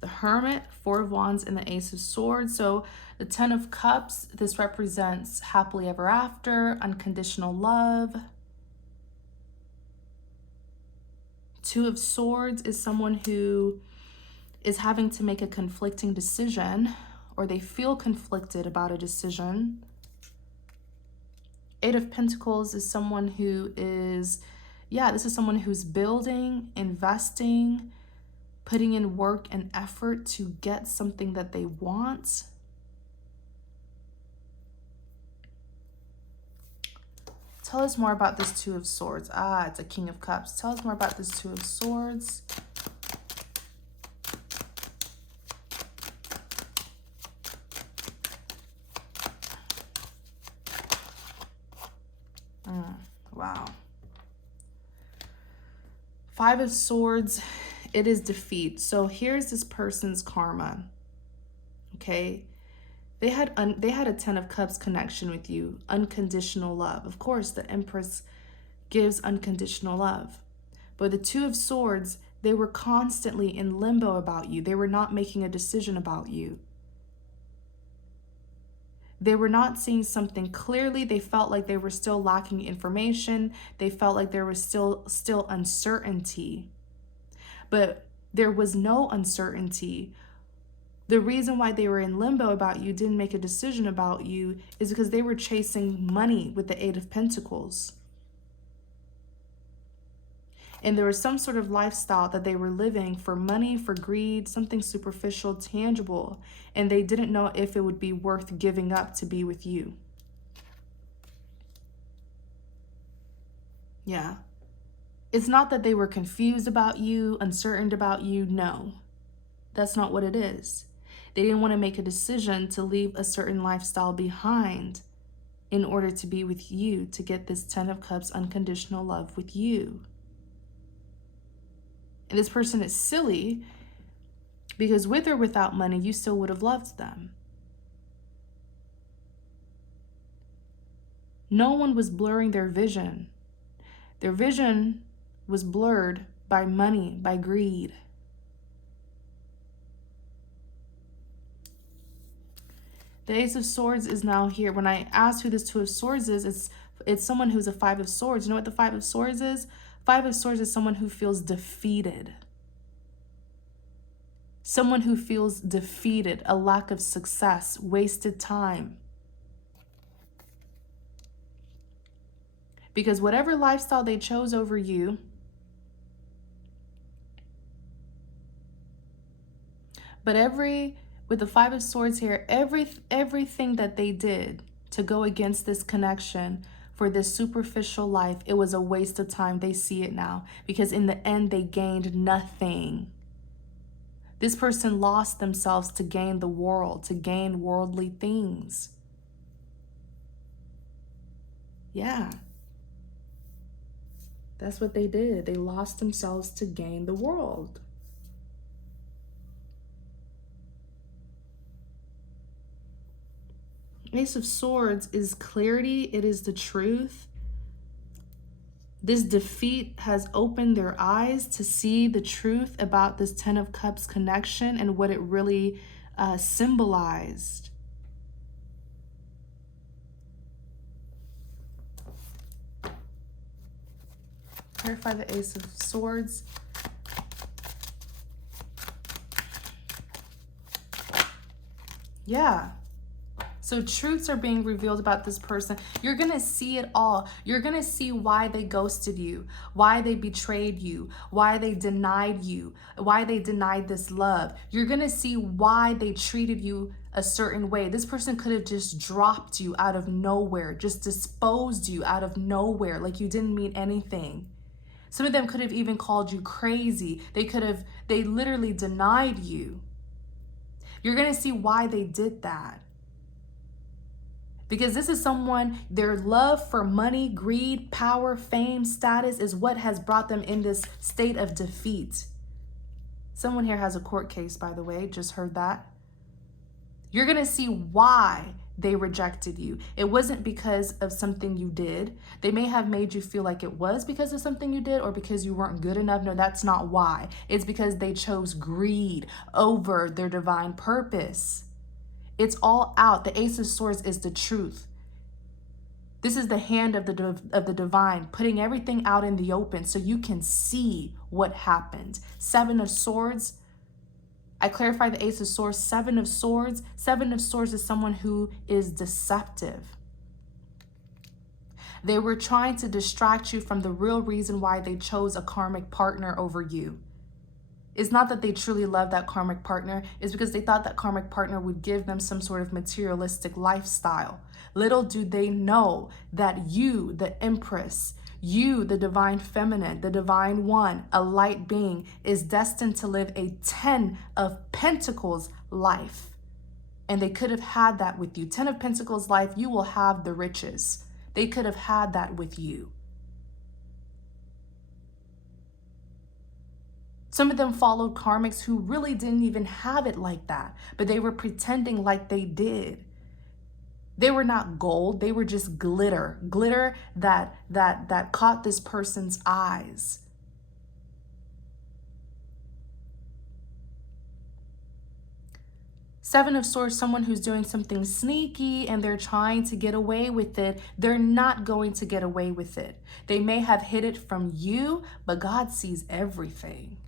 The Hermit, Four of Wands, and the Ace of Swords. So the Ten of Cups, this represents happily ever after, unconditional love. Two of Swords is someone who is having to make a conflicting decision, or they feel conflicted about a decision. Eight of Pentacles is someone who is, this is someone who's building, investing, putting in work and effort to get something that they want. Tell us more about this Two of Swords. It's a King of Cups. Tell us more about this Two of Swords. Wow. Five of Swords, it is defeat. So here's this person's karma. Okay? They had a Ten of Cups connection with you, unconditional love. Of course, the Empress gives unconditional love. But the Two of Swords, they were constantly in limbo about you. They were not making a decision about you. They were not seeing something clearly. They felt like they were still lacking information. They felt like there was still uncertainty. But there was no uncertainty. The reason why they were in limbo about you, didn't make a decision about you, is because they were chasing money with the Eight of Pentacles. And there was some sort of lifestyle that they were living for money, for greed, something superficial, tangible. And they didn't know if it would be worth giving up to be with you. Yeah. It's not that they were confused about you, uncertain about you. No, that's not what it is. They didn't want to make a decision to leave a certain lifestyle behind in order to be with you, to get this Ten of Cups unconditional love with you. And this person is silly because with or without money, you still would have loved them. No one was blurring their vision. Their vision was blurred by money, by greed. The Ace of Swords is now here. When I asked who this Two of Swords is, it's someone who's a Five of Swords. You know what the Five of Swords is? Five of Swords is someone who feels defeated. Someone who feels defeated, a lack of success, wasted time. Because whatever lifestyle they chose over you, but every With the Five of Swords here, everything that they did to go against this connection for this superficial life, it was a waste of time. They see it now because in the end, they gained nothing. This person lost themselves to gain the world, to gain worldly things. Yeah. That's what they did. They lost themselves to gain the world. Ace of Swords is clarity. It is the truth. This defeat has opened their eyes to see the truth about this Ten of Cups connection and what it really symbolized. Clarify the Ace of Swords. Yeah. So truths are being revealed about this person. You're going to see it all. You're going to see why they ghosted you, why they betrayed you, why they denied you, why they denied this love. You're going to see why they treated you a certain way. This person could have just dropped you out of nowhere, just disposed you out of nowhere, like you didn't mean anything. Some of them could have even called you crazy. They literally denied you. You're going to see why they did that. Because this is someone, their love for money, greed, power, fame, status is what has brought them in this state of defeat. Someone here has a court case, by the way, just heard that. You're going to see why they rejected you. It wasn't because of something you did. They may have made you feel like it was because of something you did or because you weren't good enough. No, that's not why. It's because they chose greed over their divine purpose. It's all out. The Ace of Swords is the truth. This is the hand of the divine, putting everything out in the open so you can see what happened. Seven of Swords. I clarify the Ace of Swords. Seven of Swords. Seven of Swords is someone who is deceptive. They were trying to distract you from the real reason why they chose a karmic partner over you. It's not that they truly love that karmic partner. It's because they thought that karmic partner would give them some sort of materialistic lifestyle. Little do they know that you, the Empress, you, the divine feminine, the divine one, a light being, is destined to live a 10 of Pentacles life. And they could have had that with you. 10 of Pentacles life, you will have the riches. They could have had that with you. Some of them followed karmics who really didn't even have it like that, but they were pretending like they did. They were not gold, they were just glitter. Glitter that caught this person's eyes. Seven of Swords, someone who's doing something sneaky and they're trying to get away with it. They're not going to get away with it. They may have hid it from you, but God sees everything.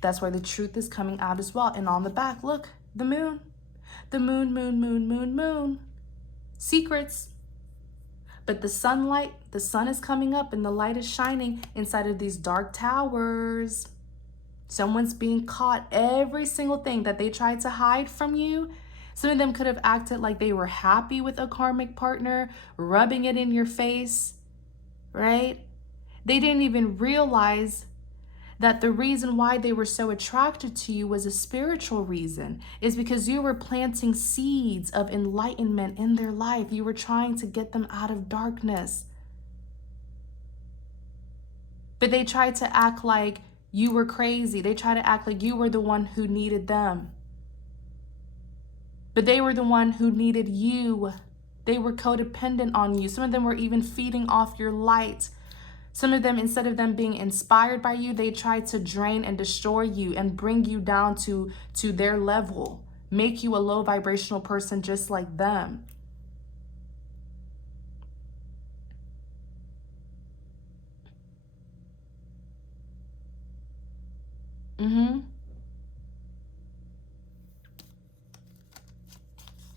That's why the truth is coming out as well. And on the back, look, the moon. The moon, moon, moon, moon, moon. Secrets. But the sunlight, the sun is coming up and the light is shining inside of these dark towers. Someone's being caught. Every single thing that they tried to hide from you. Some of them could have acted like they were happy with a karmic partner, rubbing it in your face, right? They didn't even realize that the reason why they were so attracted to you was a spiritual reason. Is because you were planting seeds of enlightenment in their life. You were trying to get them out of darkness. But they tried to act like you were crazy. They tried to act like you were the one who needed them. But they were the one who needed you. They were codependent on you. Some of them were even feeding off your light. Some of them, instead of them being inspired by you, they tried to drain and destroy you and bring you down to their level, make you a low vibrational person just like them.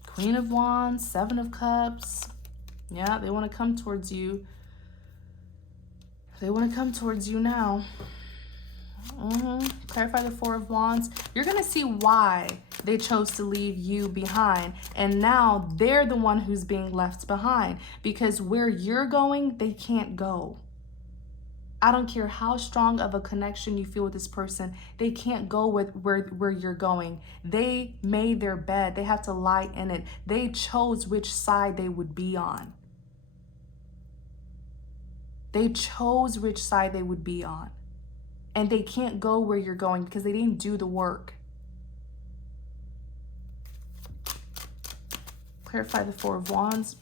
Queen of Wands, Seven of Cups. Yeah, they want to come towards you. They want to come towards you now. Clarify the Four of Wands. You're going to see why they chose to leave you behind. And now they're the one who's being left behind. Because where you're going, they can't go. I don't care how strong of a connection you feel with this person. They can't go with where you're going. They made their bed. They have to lie in it. They chose which side they would be on. They chose which side they would be on. And they can't go where you're going because they didn't do the work. Clarify the Four of Wands.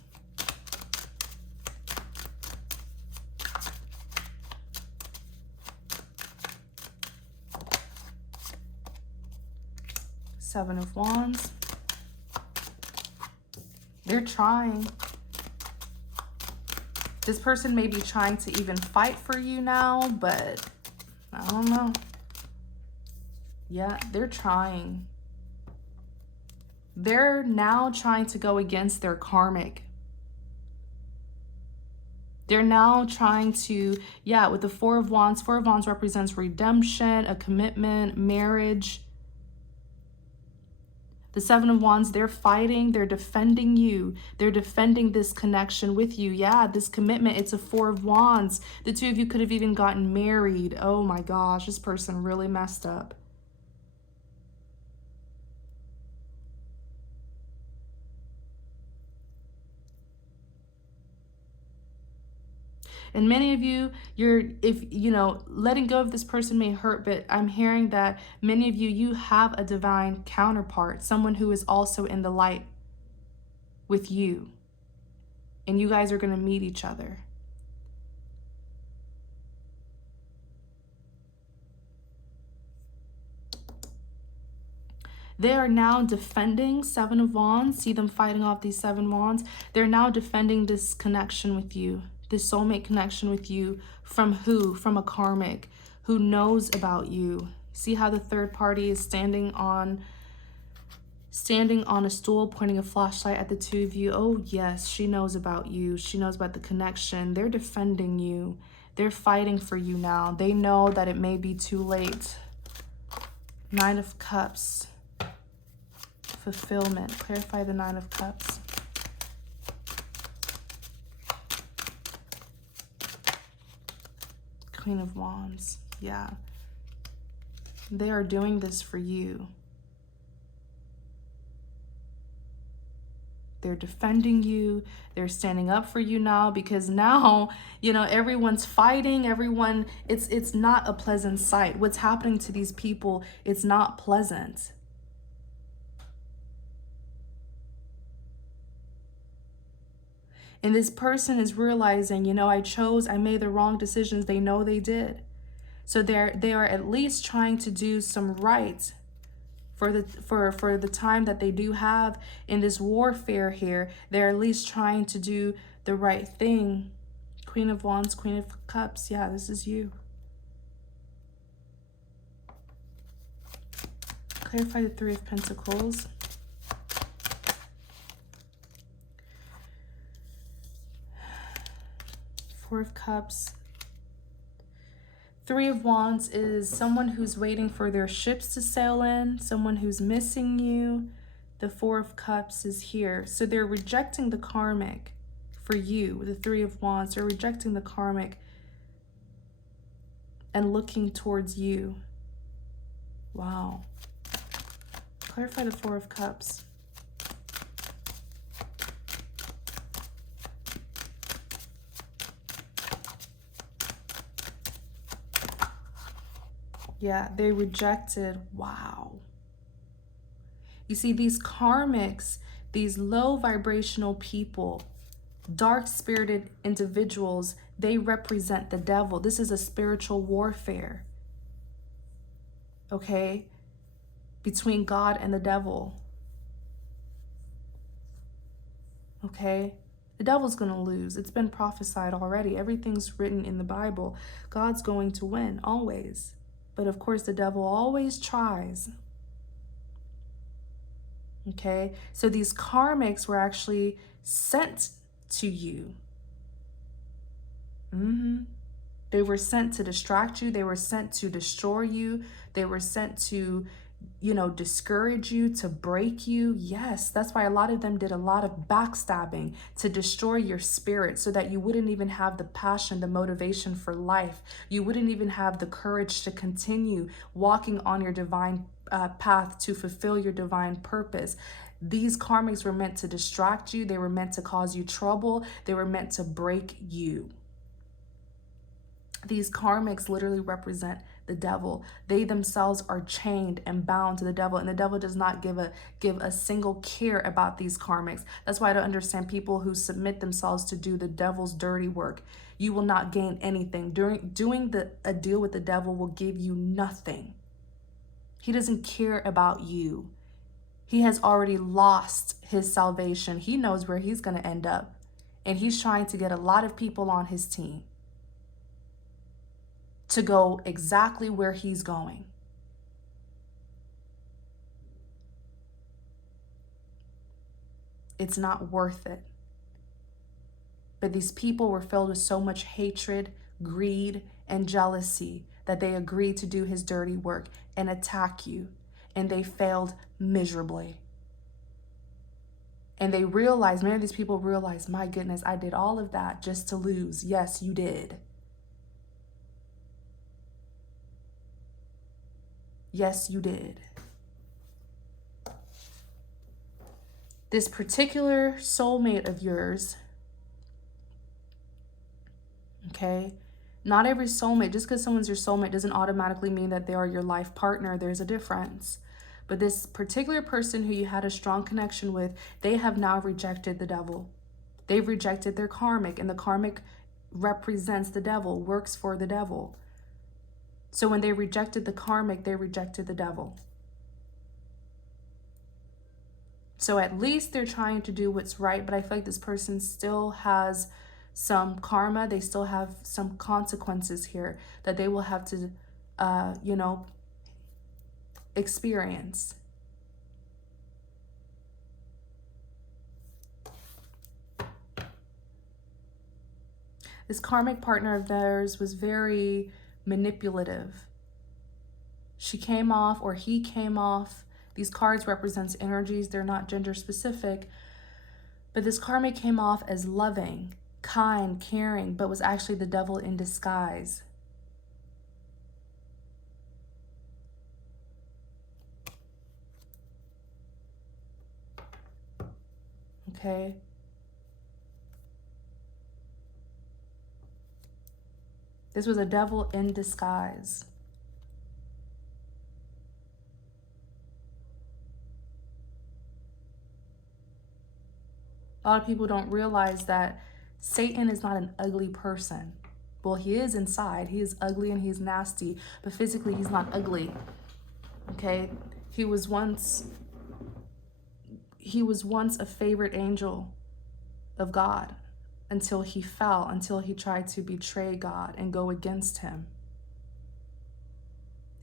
Seven of Wands. They're trying. This person may be trying to even fight for you now, but I don't know. Yeah, they're trying. They're now trying to go against their karmic. They're now trying to, yeah, with the Four of Wands represents redemption, a commitment, marriage. The Seven of Wands, they're fighting, they're defending you. They're defending this connection with you. Yeah, this commitment, it's a Four of Wands. The two of you could have even gotten married. Oh my gosh, this person really messed up. And many of you, letting go of this person may hurt, but I'm hearing that many of you, you have a divine counterpart, someone who is also in the light with you. And you guys are going to meet each other. They are now defending Seven of Wands. See them fighting off these Seven Wands. They're now defending this connection with you. This soulmate connection with you. From who? From a karmic who knows about you. See how the third party is standing on a stool, pointing a flashlight at the two of you. Oh yes, she knows about you. She knows about the connection. They're defending you. They're fighting for you now. They know that it may be too late. Nine of Cups. Fulfillment. Clarify the Nine of Cups. Queen of Wands. Yeah. They are doing this for you. They're defending you. They're standing up for you now, because now, everyone's fighting. Everyone, it's not a pleasant sight. What's happening to these people, it's not pleasant. And this person is realizing, I made the wrong decisions. They know they did. So they are at least trying to do some right for the time that they do have in this warfare here. They're at least trying to do the right thing. Queen of Wands, Queen of Cups. Yeah, this is you. Clarify the Three of Pentacles. Four of Cups. Three of Wands is someone who's waiting for their ships to sail in, someone who's missing you. The Four of Cups is here. So they're rejecting the karmic for you. The Three of Wands, they're rejecting the karmic and looking towards you. Wow. Clarify the Four of Cups. Yeah, they rejected. Wow. You see, these karmics, these low vibrational people, dark-spirited individuals, they represent the devil. This is a spiritual warfare, okay, between God and the devil, okay? The devil's going to lose. It's been prophesied already. Everything's written in the Bible. God's going to win, always. But of course, the devil always tries. Okay, so these karmics were actually sent to you. They were sent to distract you. They were sent to destroy you. They were sent to, discourage you, to break you. Yes, that's why a lot of them did a lot of backstabbing to destroy your spirit so that you wouldn't even have the passion, the motivation for life. You wouldn't even have the courage to continue walking on your divine path to fulfill your divine purpose. These karmics were meant to distract you. They were meant to cause you trouble. They were meant to break you. These karmics literally represent the devil. They themselves are chained and bound to the devil, and the devil does not give a single care about these karmics. That's why I don't understand people who submit themselves to do the devil's dirty work. You will not gain anything. Doing a deal with the devil will give you nothing. He doesn't care about you. He has already lost his salvation. He knows where he's going to end up, and he's trying to get a lot of people on his team to go exactly where he's going. It's not worth it. But these people were filled with so much hatred, greed, and jealousy that they agreed to do his dirty work and attack you. And they failed miserably. And they realized, many of these people realized, my goodness, I did all of that just to lose. Yes, you did. Yes, you did. This particular soulmate of yours, okay? Not every soulmate, just because someone's your soulmate doesn't automatically mean that they are your life partner. There's a difference. But this particular person who you had a strong connection with, they have now rejected the devil. They've rejected their karmic, and the karmic represents the devil, works for the devil. So when they rejected the karmic, they rejected the devil. So at least they're trying to do what's right, but I feel like this person still has some karma. They still have some consequences here that they will have to, experience. This karmic partner of theirs was very manipulative. She came off, or he came off. These cards represents energies. They're not gender specific. But this karmic came off as loving, kind, caring, but was actually the devil in disguise. Okay? This was a devil in disguise. A lot of people don't realize that Satan is not an ugly person. Well, he is inside. He is ugly and he's nasty, but physically he's not ugly. Okay? He was once a favorite angel of God until he fell, until he tried to betray God and go against him.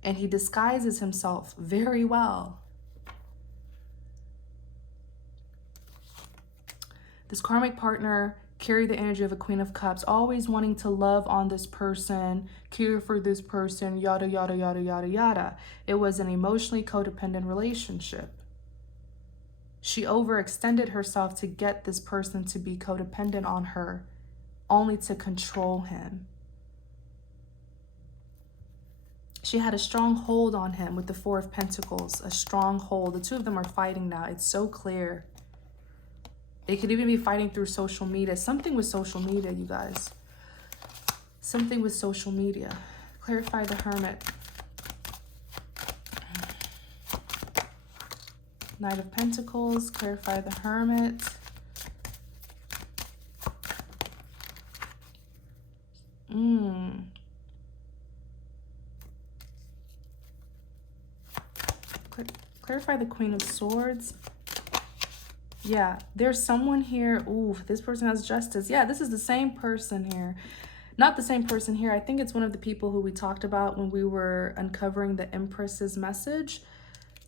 And he disguises himself very well. This karmic partner carried the energy of a Queen of Cups, always wanting to love on this person, care for this person, yada, yada, yada, yada, yada. It was an emotionally codependent relationship. She overextended herself to get this person to be codependent on her, only to control him. She had a strong hold on him with the Four of Pentacles, a strong hold. The two of them are fighting now. It's so clear. They could even be fighting through social media. Something with social media, you guys. Something with social media. Clarify the Hermit. Knight of Pentacles. Clarify the Hermit. Clarify the Queen of Swords. Yeah, there's someone here. Ooh, this person has justice. Yeah, this is the same person here. Not the same person here. I think it's one of the people who we talked about when we were uncovering the Empress's message.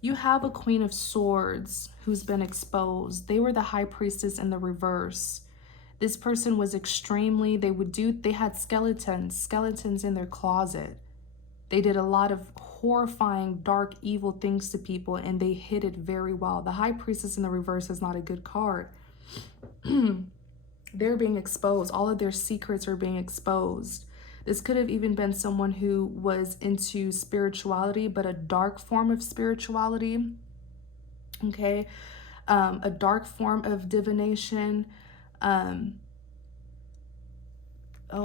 You have a Queen of Swords who's been exposed. They were the High Priestess in the reverse. This person was extremely, they had skeletons in their closet. They did a lot of horrifying, dark, evil things to people, and they hid it very well. The High Priestess in the reverse is not a good card. They're being exposed. All of their secrets are being exposed. This could have even been someone who was into spirituality, but a dark form of spirituality. Okay. A dark form of divination. Oh,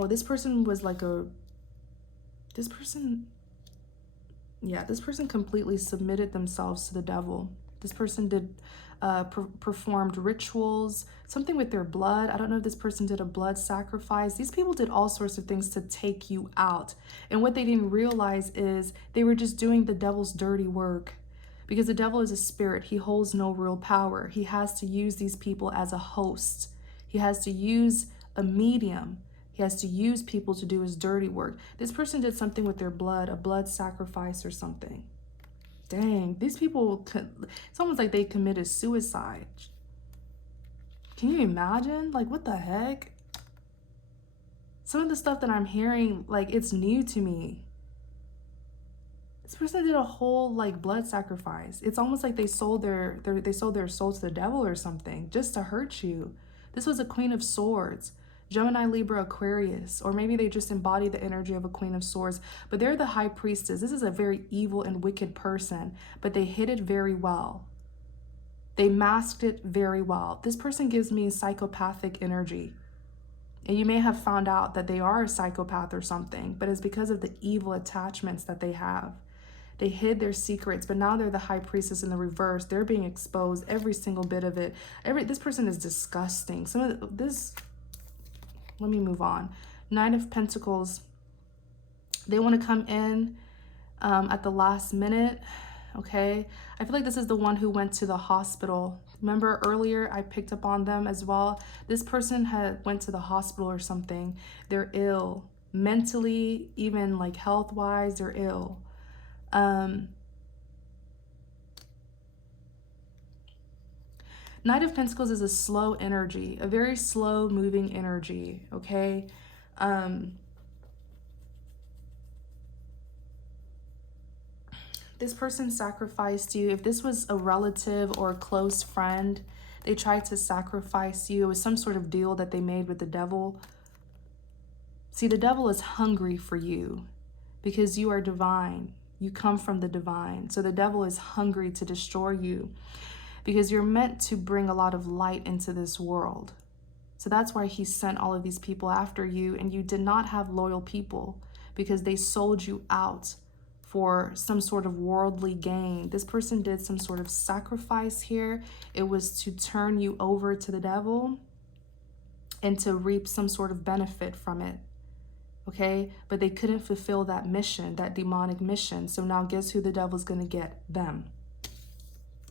this person was like this person completely submitted themselves to the devil. This person did performed rituals, something with their blood. I don't know if this person did a blood sacrifice. These people did all sorts of things to take you out. And what they didn't realize is they were just doing the devil's dirty work. Because the devil is a spirit. He holds no real power. He has to use these people as a host. He has to use a medium. He has to use people to do his dirty work. This person did something with their blood, a blood sacrifice or something. Dang, these people, it's almost like they committed suicide. Can you imagine? Like, what the heck? Some of the stuff that I'm hearing, like, it's new to me. This person did a whole, like, blood sacrifice. It's almost like they sold their soul to the devil or something just to hurt you. This was a Queen of Swords. Gemini, Libra, Aquarius, or maybe they just embody the energy of a Queen of Swords, but they're the High Priestess. This is a very evil and wicked person, but they hid it very well. They masked it very well. This person gives me psychopathic energy. And you may have found out that they are a psychopath or something, but it's because of the evil attachments that they have. They hid their secrets, but now they're the High Priestess in the reverse. They're being exposed, every single bit of it. This person is disgusting. Let me move on. Nine of Pentacles. They want to come in at the last minute. Okay. I feel like this is the one who went to the hospital. Remember earlier I picked up on them as well. This person went to the hospital or something. They're ill. Mentally, even like health-wise, they're ill. Knight of Pentacles is a slow energy, a very slow moving energy, okay? This person sacrificed you. If this was a relative or a close friend, they tried to sacrifice you. It was some sort of deal that they made with the devil. See, the devil is hungry for you because you are divine. You come from the divine. So the devil is hungry to destroy you, because you're meant to bring a lot of light into this world. So that's why he sent all of these people after you, and you did not have loyal people because they sold you out for some sort of worldly gain. This person did some sort of sacrifice here. It was to turn you over to the devil and to reap some sort of benefit from it. Okay? But they couldn't fulfill that mission, that demonic mission. So now guess who the devil's going to get? Them.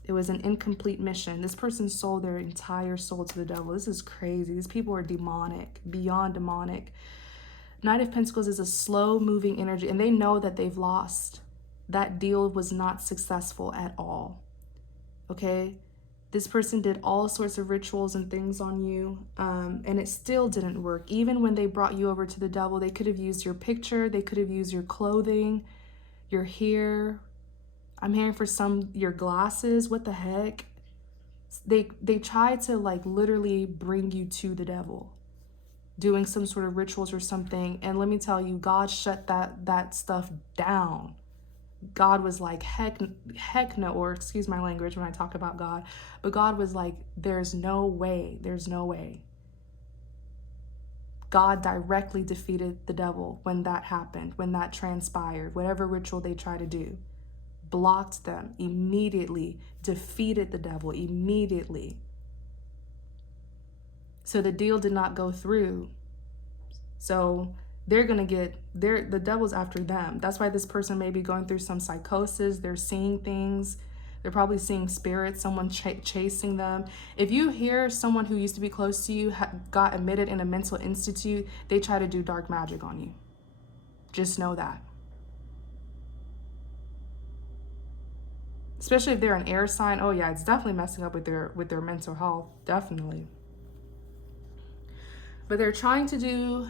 It was an incomplete mission. This person sold their entire soul to the devil. This is crazy. These people are demonic, beyond demonic. Knight of Pentacles is a slow moving energy, and they know that they've lost. That deal was not successful at all. Okay? This person did all sorts of rituals and things on you, and it still didn't work. Even when they brought you over to the devil, they could have used your picture. They could have used your clothing, your hair. I'm hearing for some, your glasses. What the heck? They tried to like literally bring you to the devil, doing some sort of rituals or something. And let me tell you, God shut that stuff down. God was like, heck no, or excuse my language when I talk about God, but God was like, there's no way. God directly defeated the devil when that happened, when that transpired, whatever ritual they try to do. Blocked them immediately, defeated the devil immediately. So the deal did not go through. So they're going to get, the devil's after them. That's why this person may be going through some psychosis. They're seeing things. They're probably seeing spirits, someone chasing them. If you hear someone who used to be close to you got admitted in a mental institute, they try to do dark magic on you. Just know that. Especially if they're an air sign. Oh yeah, it's definitely messing up with their mental health. Definitely. But they're trying to do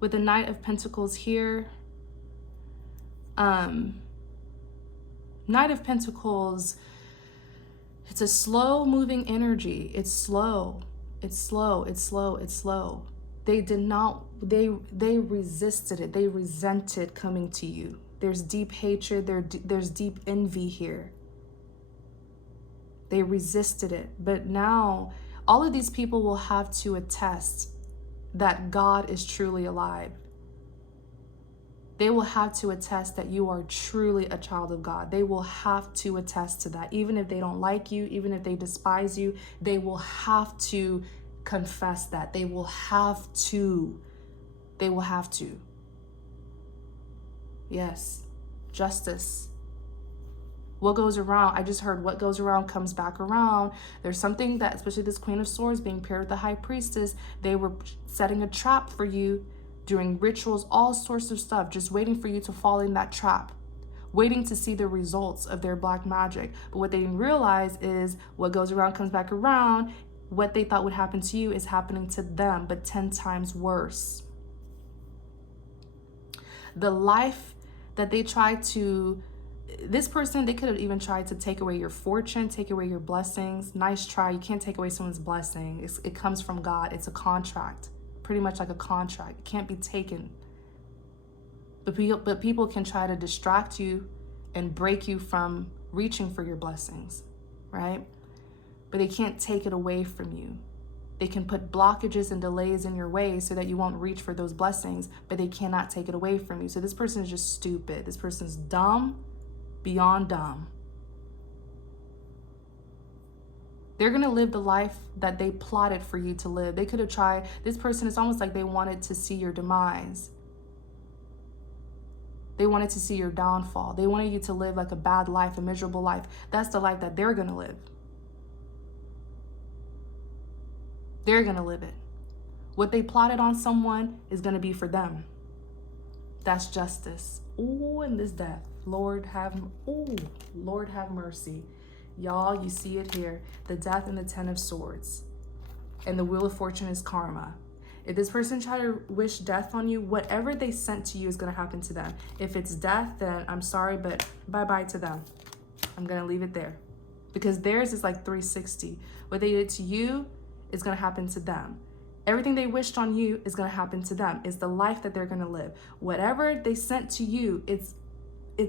with the Knight of Pentacles here. Knight of Pentacles, it's a slow moving energy. It's slow. It's slow. It's slow. It's slow. They did not, they resisted it. They resented coming to you. There's deep hatred. There's deep envy here. They resisted it. But now all of these people will have to attest that God is truly alive. They will have to attest that you are truly a child of God. They will have to attest to that. Even if they don't like you, even if they despise you, they will have to confess that. They will have to. They will have to. Yes. Justice. What goes around, I just heard what goes around comes back around. There's something that, especially this Queen of Swords being paired with the High Priestess, they were setting a trap for you, doing rituals, all sorts of stuff, just waiting for you to fall in that trap, waiting to see the results of their black magic. But what they didn't realize is what goes around comes back around. What they thought would happen to you is happening to them, but 10 times worse. The life that they tried to, this person, they could have even tried to take away your fortune, take away your blessings. Nice try. You can't take away someone's blessing. It comes from God. It's a contract, pretty much like a contract. It can't be taken. But people can try to distract you and break you from reaching for your blessings, right? But they can't take it away from you. They can put blockages and delays in your way so that you won't reach for those blessings, but they cannot take it away from you. So this person is just stupid. This person's dumb, beyond dumb. They're going to live the life that they plotted for you to live. They could have tried. This person, is almost like they wanted to see your demise. They wanted to see your downfall. They wanted you to live like a bad life, a miserable life. That's the life that they're going to live. They're going to live it. What they plotted on someone is going to be for them. That's justice. Ooh, and this death. Lord have mercy. Y'all, you see it here. The death and the 10 of Swords. And the Wheel of Fortune is karma. If this person tried to wish death on you, whatever they sent to you is going to happen to them. If it's death, then I'm sorry, but bye-bye to them. I'm going to leave it there. Because theirs is like 360. What they did to you is going to happen to them. Everything they wished on you is going to happen to them. It's the life that they're going to live. Whatever they sent to you, it's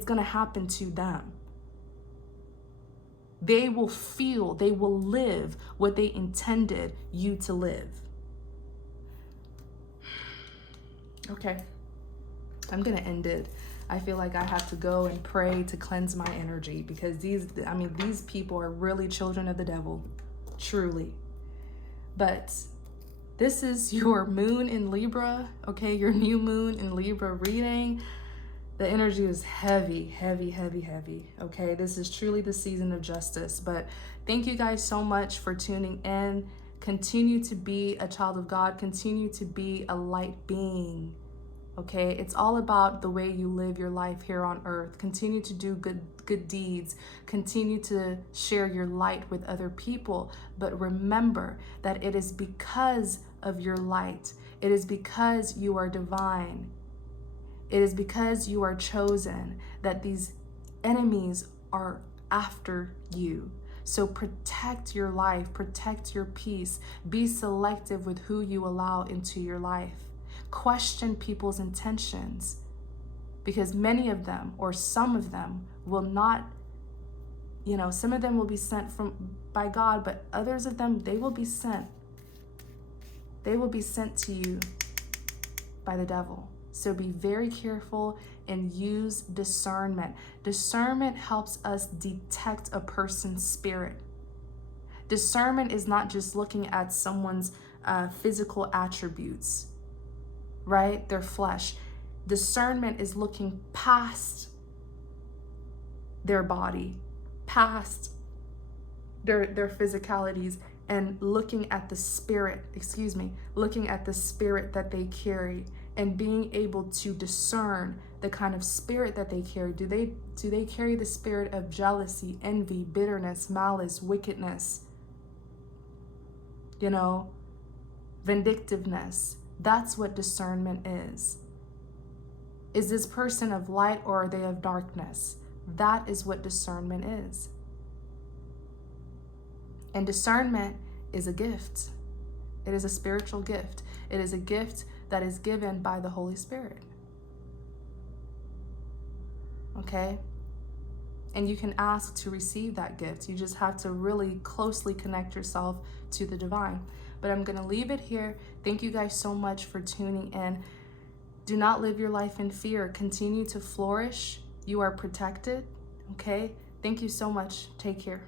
going to happen to them. They will feel, they will live what they intended you to live. Okay, I'm going to end it. I feel like I have to go and pray to cleanse my energy, because these people are really children of the devil, truly. But this is your moon in Libra, okay? Your new moon in Libra reading. The energy is heavy, heavy, heavy, heavy, okay? This is truly the season of justice. But thank you guys so much for tuning in. Continue to be a child of God. Continue to be a light being, okay? It's all about the way you live your life here on earth. Continue to do good deeds. Continue to share your light with other people. But remember that it is because of your light. It is because you are divine. It is because you are chosen that these enemies are after you. So protect your life, protect your peace. Be selective with who you allow into your life. Question people's intentions, because many of them, or some of them, will not, some of them will be sent by God, but others of them, they will be sent. They will be sent to you by the devil. So be very careful and use discernment. Discernment helps us detect a person's spirit. Discernment is not just looking at someone's physical attributes, right? Their flesh. Discernment is looking past their body, past their physicalities, and looking at the spirit, looking at the spirit that they carry, and being able to discern the kind of spirit that they carry. Do they carry the spirit of jealousy, envy, bitterness, malice, wickedness? vindictiveness. That's what discernment is. Is this person of light or are they of darkness? That is what discernment is. And discernment is a gift. It is a spiritual gift. It is a gift that is given by the Holy Spirit. Okay? And you can ask to receive that gift. You just have to really closely connect yourself to the divine. But I'm going to leave it here. Thank you guys so much for tuning in. Do not live your life in fear. Continue to flourish. You are protected. Okay? Thank you so much. Take care.